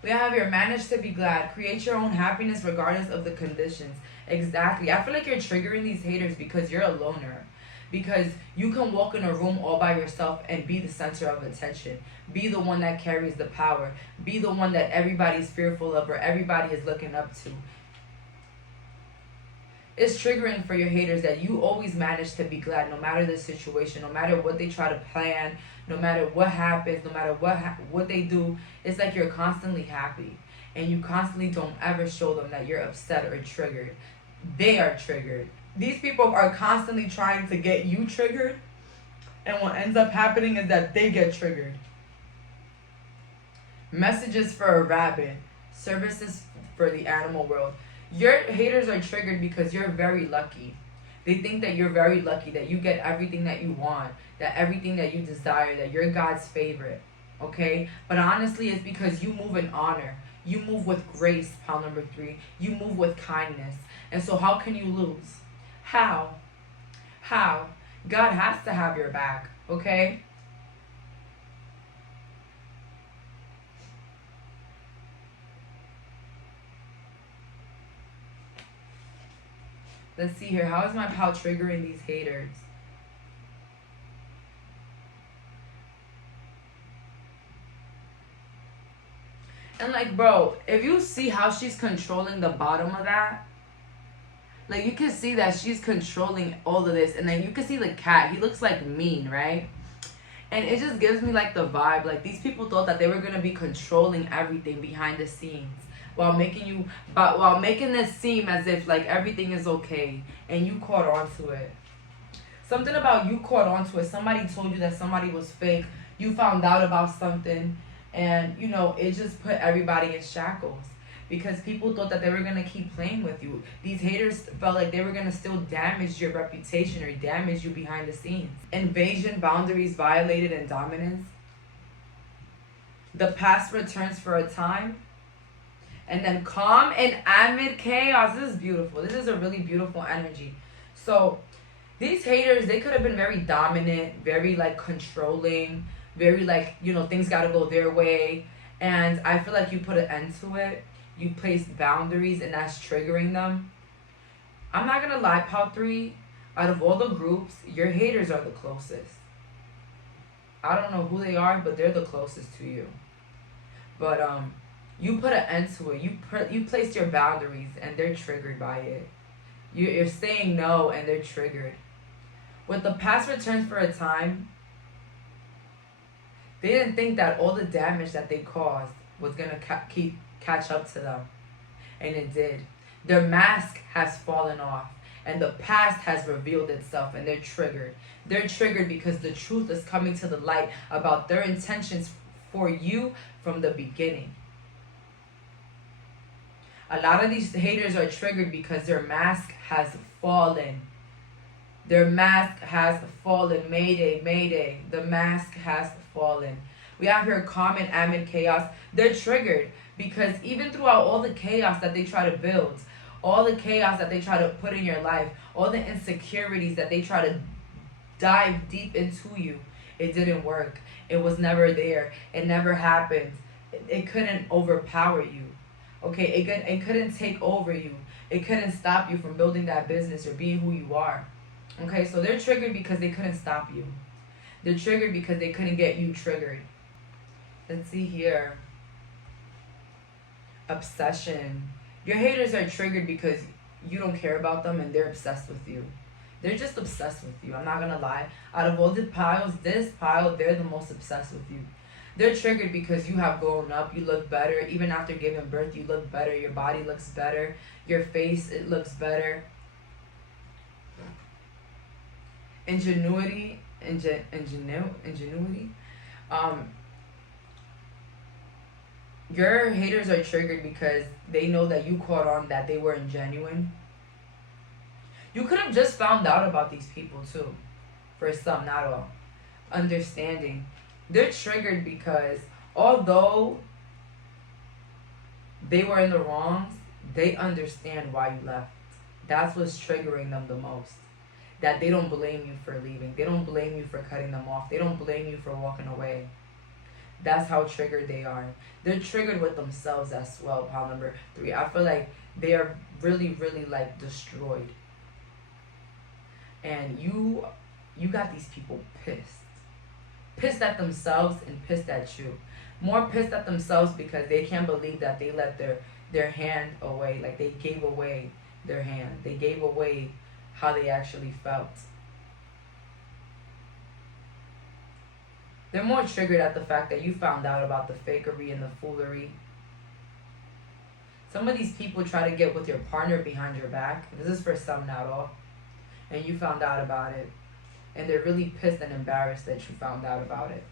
We have here, manage to be glad. Create your own happiness regardless of the conditions. Exactly. I feel like you're triggering these haters because you're a loner. Because you can walk in a room all by yourself and be the center of attention. Be the one that carries the power. Be the one that everybody's fearful of or everybody is looking up to. It's triggering for your haters that you always manage to be glad no matter the situation, no matter what they try to plan, no matter what happens, no matter what they do. It's like you're constantly happy. And you constantly don't ever show them that you're upset or triggered. They are triggered. These people are constantly trying to get you triggered, and what ends up happening is that they get triggered. Messages for a rabbit. Services for the animal world. Your haters are triggered because you're very lucky. They think that you're very lucky, that you get everything that you want, that everything that you desire, that you're God's favorite. Okay? But honestly, it's because you move in honor. You move with grace, pile number 3. You move with kindness. And so how can you lose? How? God has to have your back, okay? Let's see here. How is my pal triggering these haters? And like, bro, if you see how she's controlling the bottom of that, like, you can see that she's controlling all of this. And then you can see the cat. He looks, like, mean, right? And it just gives me, like, the vibe. Like, these people thought that they were going to be controlling everything behind the scenes. While making this seem as if, like, everything is okay. And you caught on to it. Something about you caught on to it. Somebody told you that somebody was fake. You found out about something. And, you know, it just put everybody in shackles. Because people thought that they were going to keep playing with you. These haters felt like they were going to still damage your reputation or damage you behind the scenes. Invasion, boundaries violated, and dominance. The past returns for a time. And then calm and amid chaos. This is beautiful. This is a really beautiful energy. So these haters, they could have been very dominant, very like controlling, very like, you know, things got to go their way. And I feel like you put an end to it. You placed boundaries, and that's triggering them. I'm not going to lie, Pal 3. Out of all the groups, your haters are the closest. I don't know who they are, but they're the closest to you. But you put an end to it. You placed your boundaries, and they're triggered by it. You're saying no, and they're triggered. With the past returns for a time, they didn't think that all the damage that they caused was going to catch up to them. And it did. Their mask has fallen off. And the past has revealed itself. And they're triggered. They're triggered because the truth is coming to the light about their intentions for you from the beginning. A lot of these haters are triggered because their mask has fallen. Their mask has fallen. Mayday, mayday. The mask has fallen. We have here calm and amid chaos. They're triggered because even throughout all the chaos that they try to build, all the chaos that they try to put in your life, all the insecurities that they try to dive deep into you, it didn't work. It was never there. It never happened. It couldn't overpower you. Okay, it couldn't take over you. It couldn't stop you from building that business or being who you are. Okay, so they're triggered because they couldn't stop you. They're triggered because they couldn't get you triggered. Let's see here. Obsession. Your haters are triggered because you don't care about them and they're obsessed with you. They're just obsessed with you. I'm not going to lie. Out of all the piles, this pile, they're the most obsessed with you. They're triggered because you have grown up. You look better. Even after giving birth, you look better. Your body looks better. Your face, it looks better. Ingenuity. Your haters are triggered because they know that you caught on that they were ingenuine. You could have just found out about these people too. For some, not all. Understanding. They're triggered because although they were in the wrongs, they understand why you left. That's what's triggering them the most. That they don't blame you for leaving. They don't blame you for cutting them off. They don't blame you for walking away. That's how triggered they are. They're triggered with themselves as well, pile number 3. I feel like they are really, really like destroyed. And you got these people pissed. Pissed at themselves and pissed at you. More pissed at themselves because they can't believe that they let their hand away. Like they gave away their hand. They gave away how they actually felt. They're more triggered at the fact that you found out about the fakery and the foolery. Some of these people try to get with your partner behind your back. This is for some, not all. And you found out about it. And they're really pissed and embarrassed that you found out about it.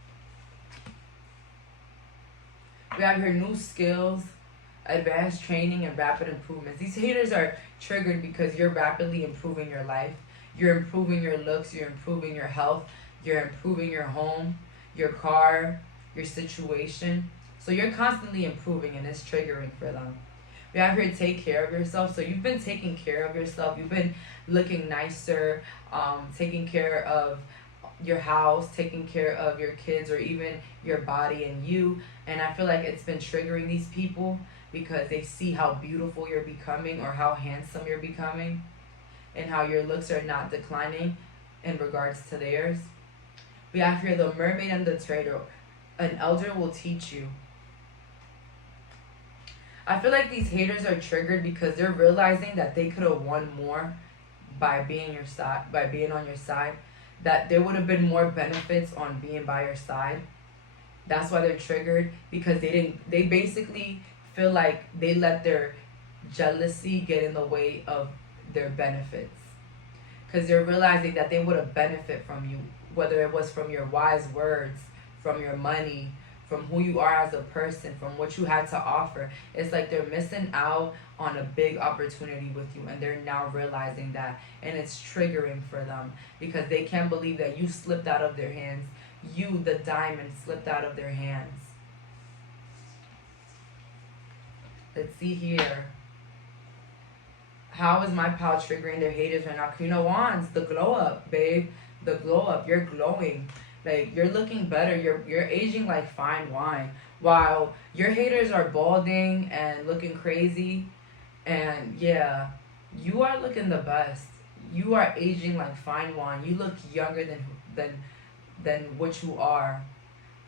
We have here new skills, advanced training, and rapid improvements. These haters are triggered because you're rapidly improving your life. You're improving your looks. You're improving your health. You're improving your home, your car, your situation. So you're constantly improving, and it's triggering for them. We have here take care of yourself. So you've been taking care of yourself. You've been looking nicer, taking care of your house, taking care of your kids, or even your body and you. And I feel like it's been triggering these people because they see how beautiful you're becoming or how handsome you're becoming and how your looks are not declining in regards to theirs. We have here the mermaid and the trader. An elder will teach you. I feel like these haters are triggered because they're realizing that they could have won more by being on your side. That there would have been more benefits on being by your side. That's why they're triggered, because they basically feel like they let their jealousy get in the way of their benefits. Because they're realizing that they would have benefit from you, whether it was from your wise words, from your money, from who you are as a person, from what you had to offer. It's like they're missing out on a big opportunity with you, and they're now realizing that, and it's triggering for them because they can't believe that you slipped out of their hands. You, the diamond, slipped out of their hands. Let's see here. How is my pal triggering their haters right now? Queen of Wands, the glow up, babe. The glow up. You're glowing. Like, you're looking better. You're aging like fine wine. While your haters are balding and looking crazy. And yeah, you are looking the best. You are aging like fine wine. You look younger than what you are.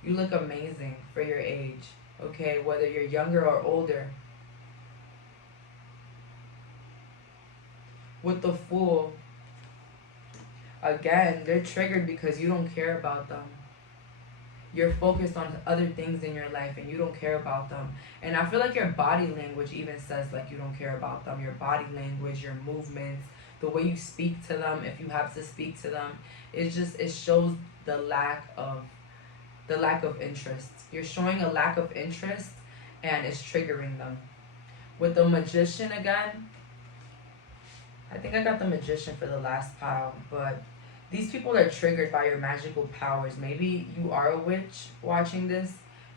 You look amazing for your age. Okay, whether you're younger or older. With the Fool, again, they're triggered because you don't care about them. You're focused on other things in your life and you don't care about them. And I feel like your body language even says like you don't care about them. Your body language, your movements, the way you speak to them, if you have to speak to them, it shows the lack of interest. You're showing a lack of interest and it's triggering them. With the Magician again, I think I got the Magician for the last pile, but these people are triggered by your magical powers. Maybe you are a witch watching this.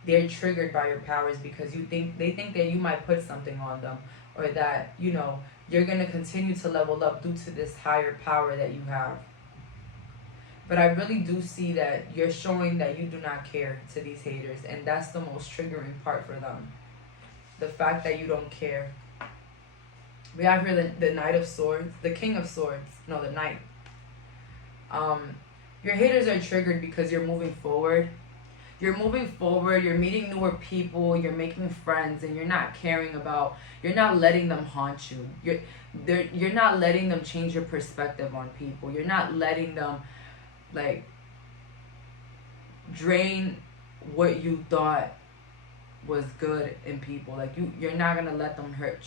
They're triggered by your powers because they think that you might put something on them, or that, you know, you're going to continue to level up due to this higher power that you have. But I really do see that you're showing that you do not care to these haters, and that's the most triggering part for them. The fact that you don't care. We have here the Knight of Swords, the King of Swords. No, the Knight. Your haters are triggered because you're moving forward. You're moving forward, you're meeting newer people, you're making friends, and you're not you're not letting them haunt you. You're not letting them change your perspective on people. You're not letting them, like, drain what you thought was good in people. Like, you're not gonna let them hurt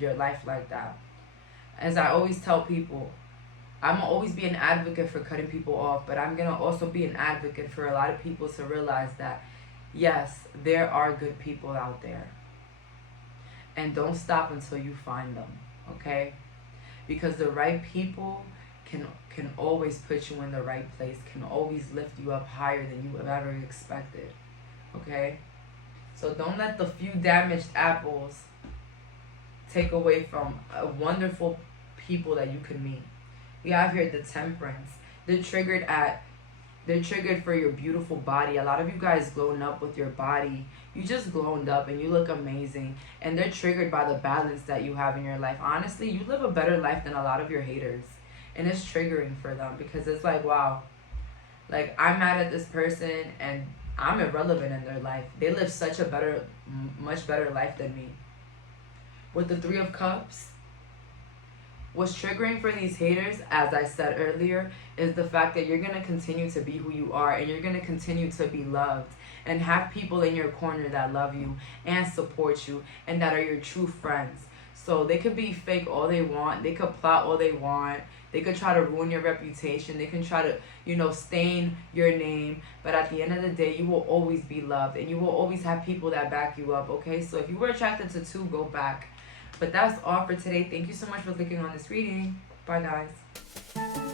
your life like that. As I always tell people, I'm gonna always be an advocate for cutting people off, but I'm gonna also be an advocate for a lot of people to realize that yes, there are good people out there, and don't stop until you find them. Okay, because the right people can always put you in the right place, can always lift you up higher than you have ever expected. Okay, so don't let the few damaged apples take away from a wonderful people that you can meet. We have here the Temperance. They're triggered for your beautiful body. A lot of you guys glowing up with your body. You just glowed up and you look amazing. And they're triggered by the balance that you have in your life. Honestly, you live a better life than a lot of your haters. And it's triggering for them because it's like, wow, like, I'm mad at this person and I'm irrelevant in their life. They live such a much better life than me. With the Three of Cups, what's triggering for these haters, as I said earlier, is the fact that you're going to continue to be who you are, and you're going to continue to be loved and have people in your corner that love you and support you and that are your true friends. So they could be fake all they want. They could plot all they want. They could try to ruin your reputation. They can try to, you know, stain your name. But at the end of the day, you will always be loved, and you will always have people that back you up, okay? So if you were attracted to two, go back. But that's all for today. Thank you so much for clicking on this reading. Bye, guys.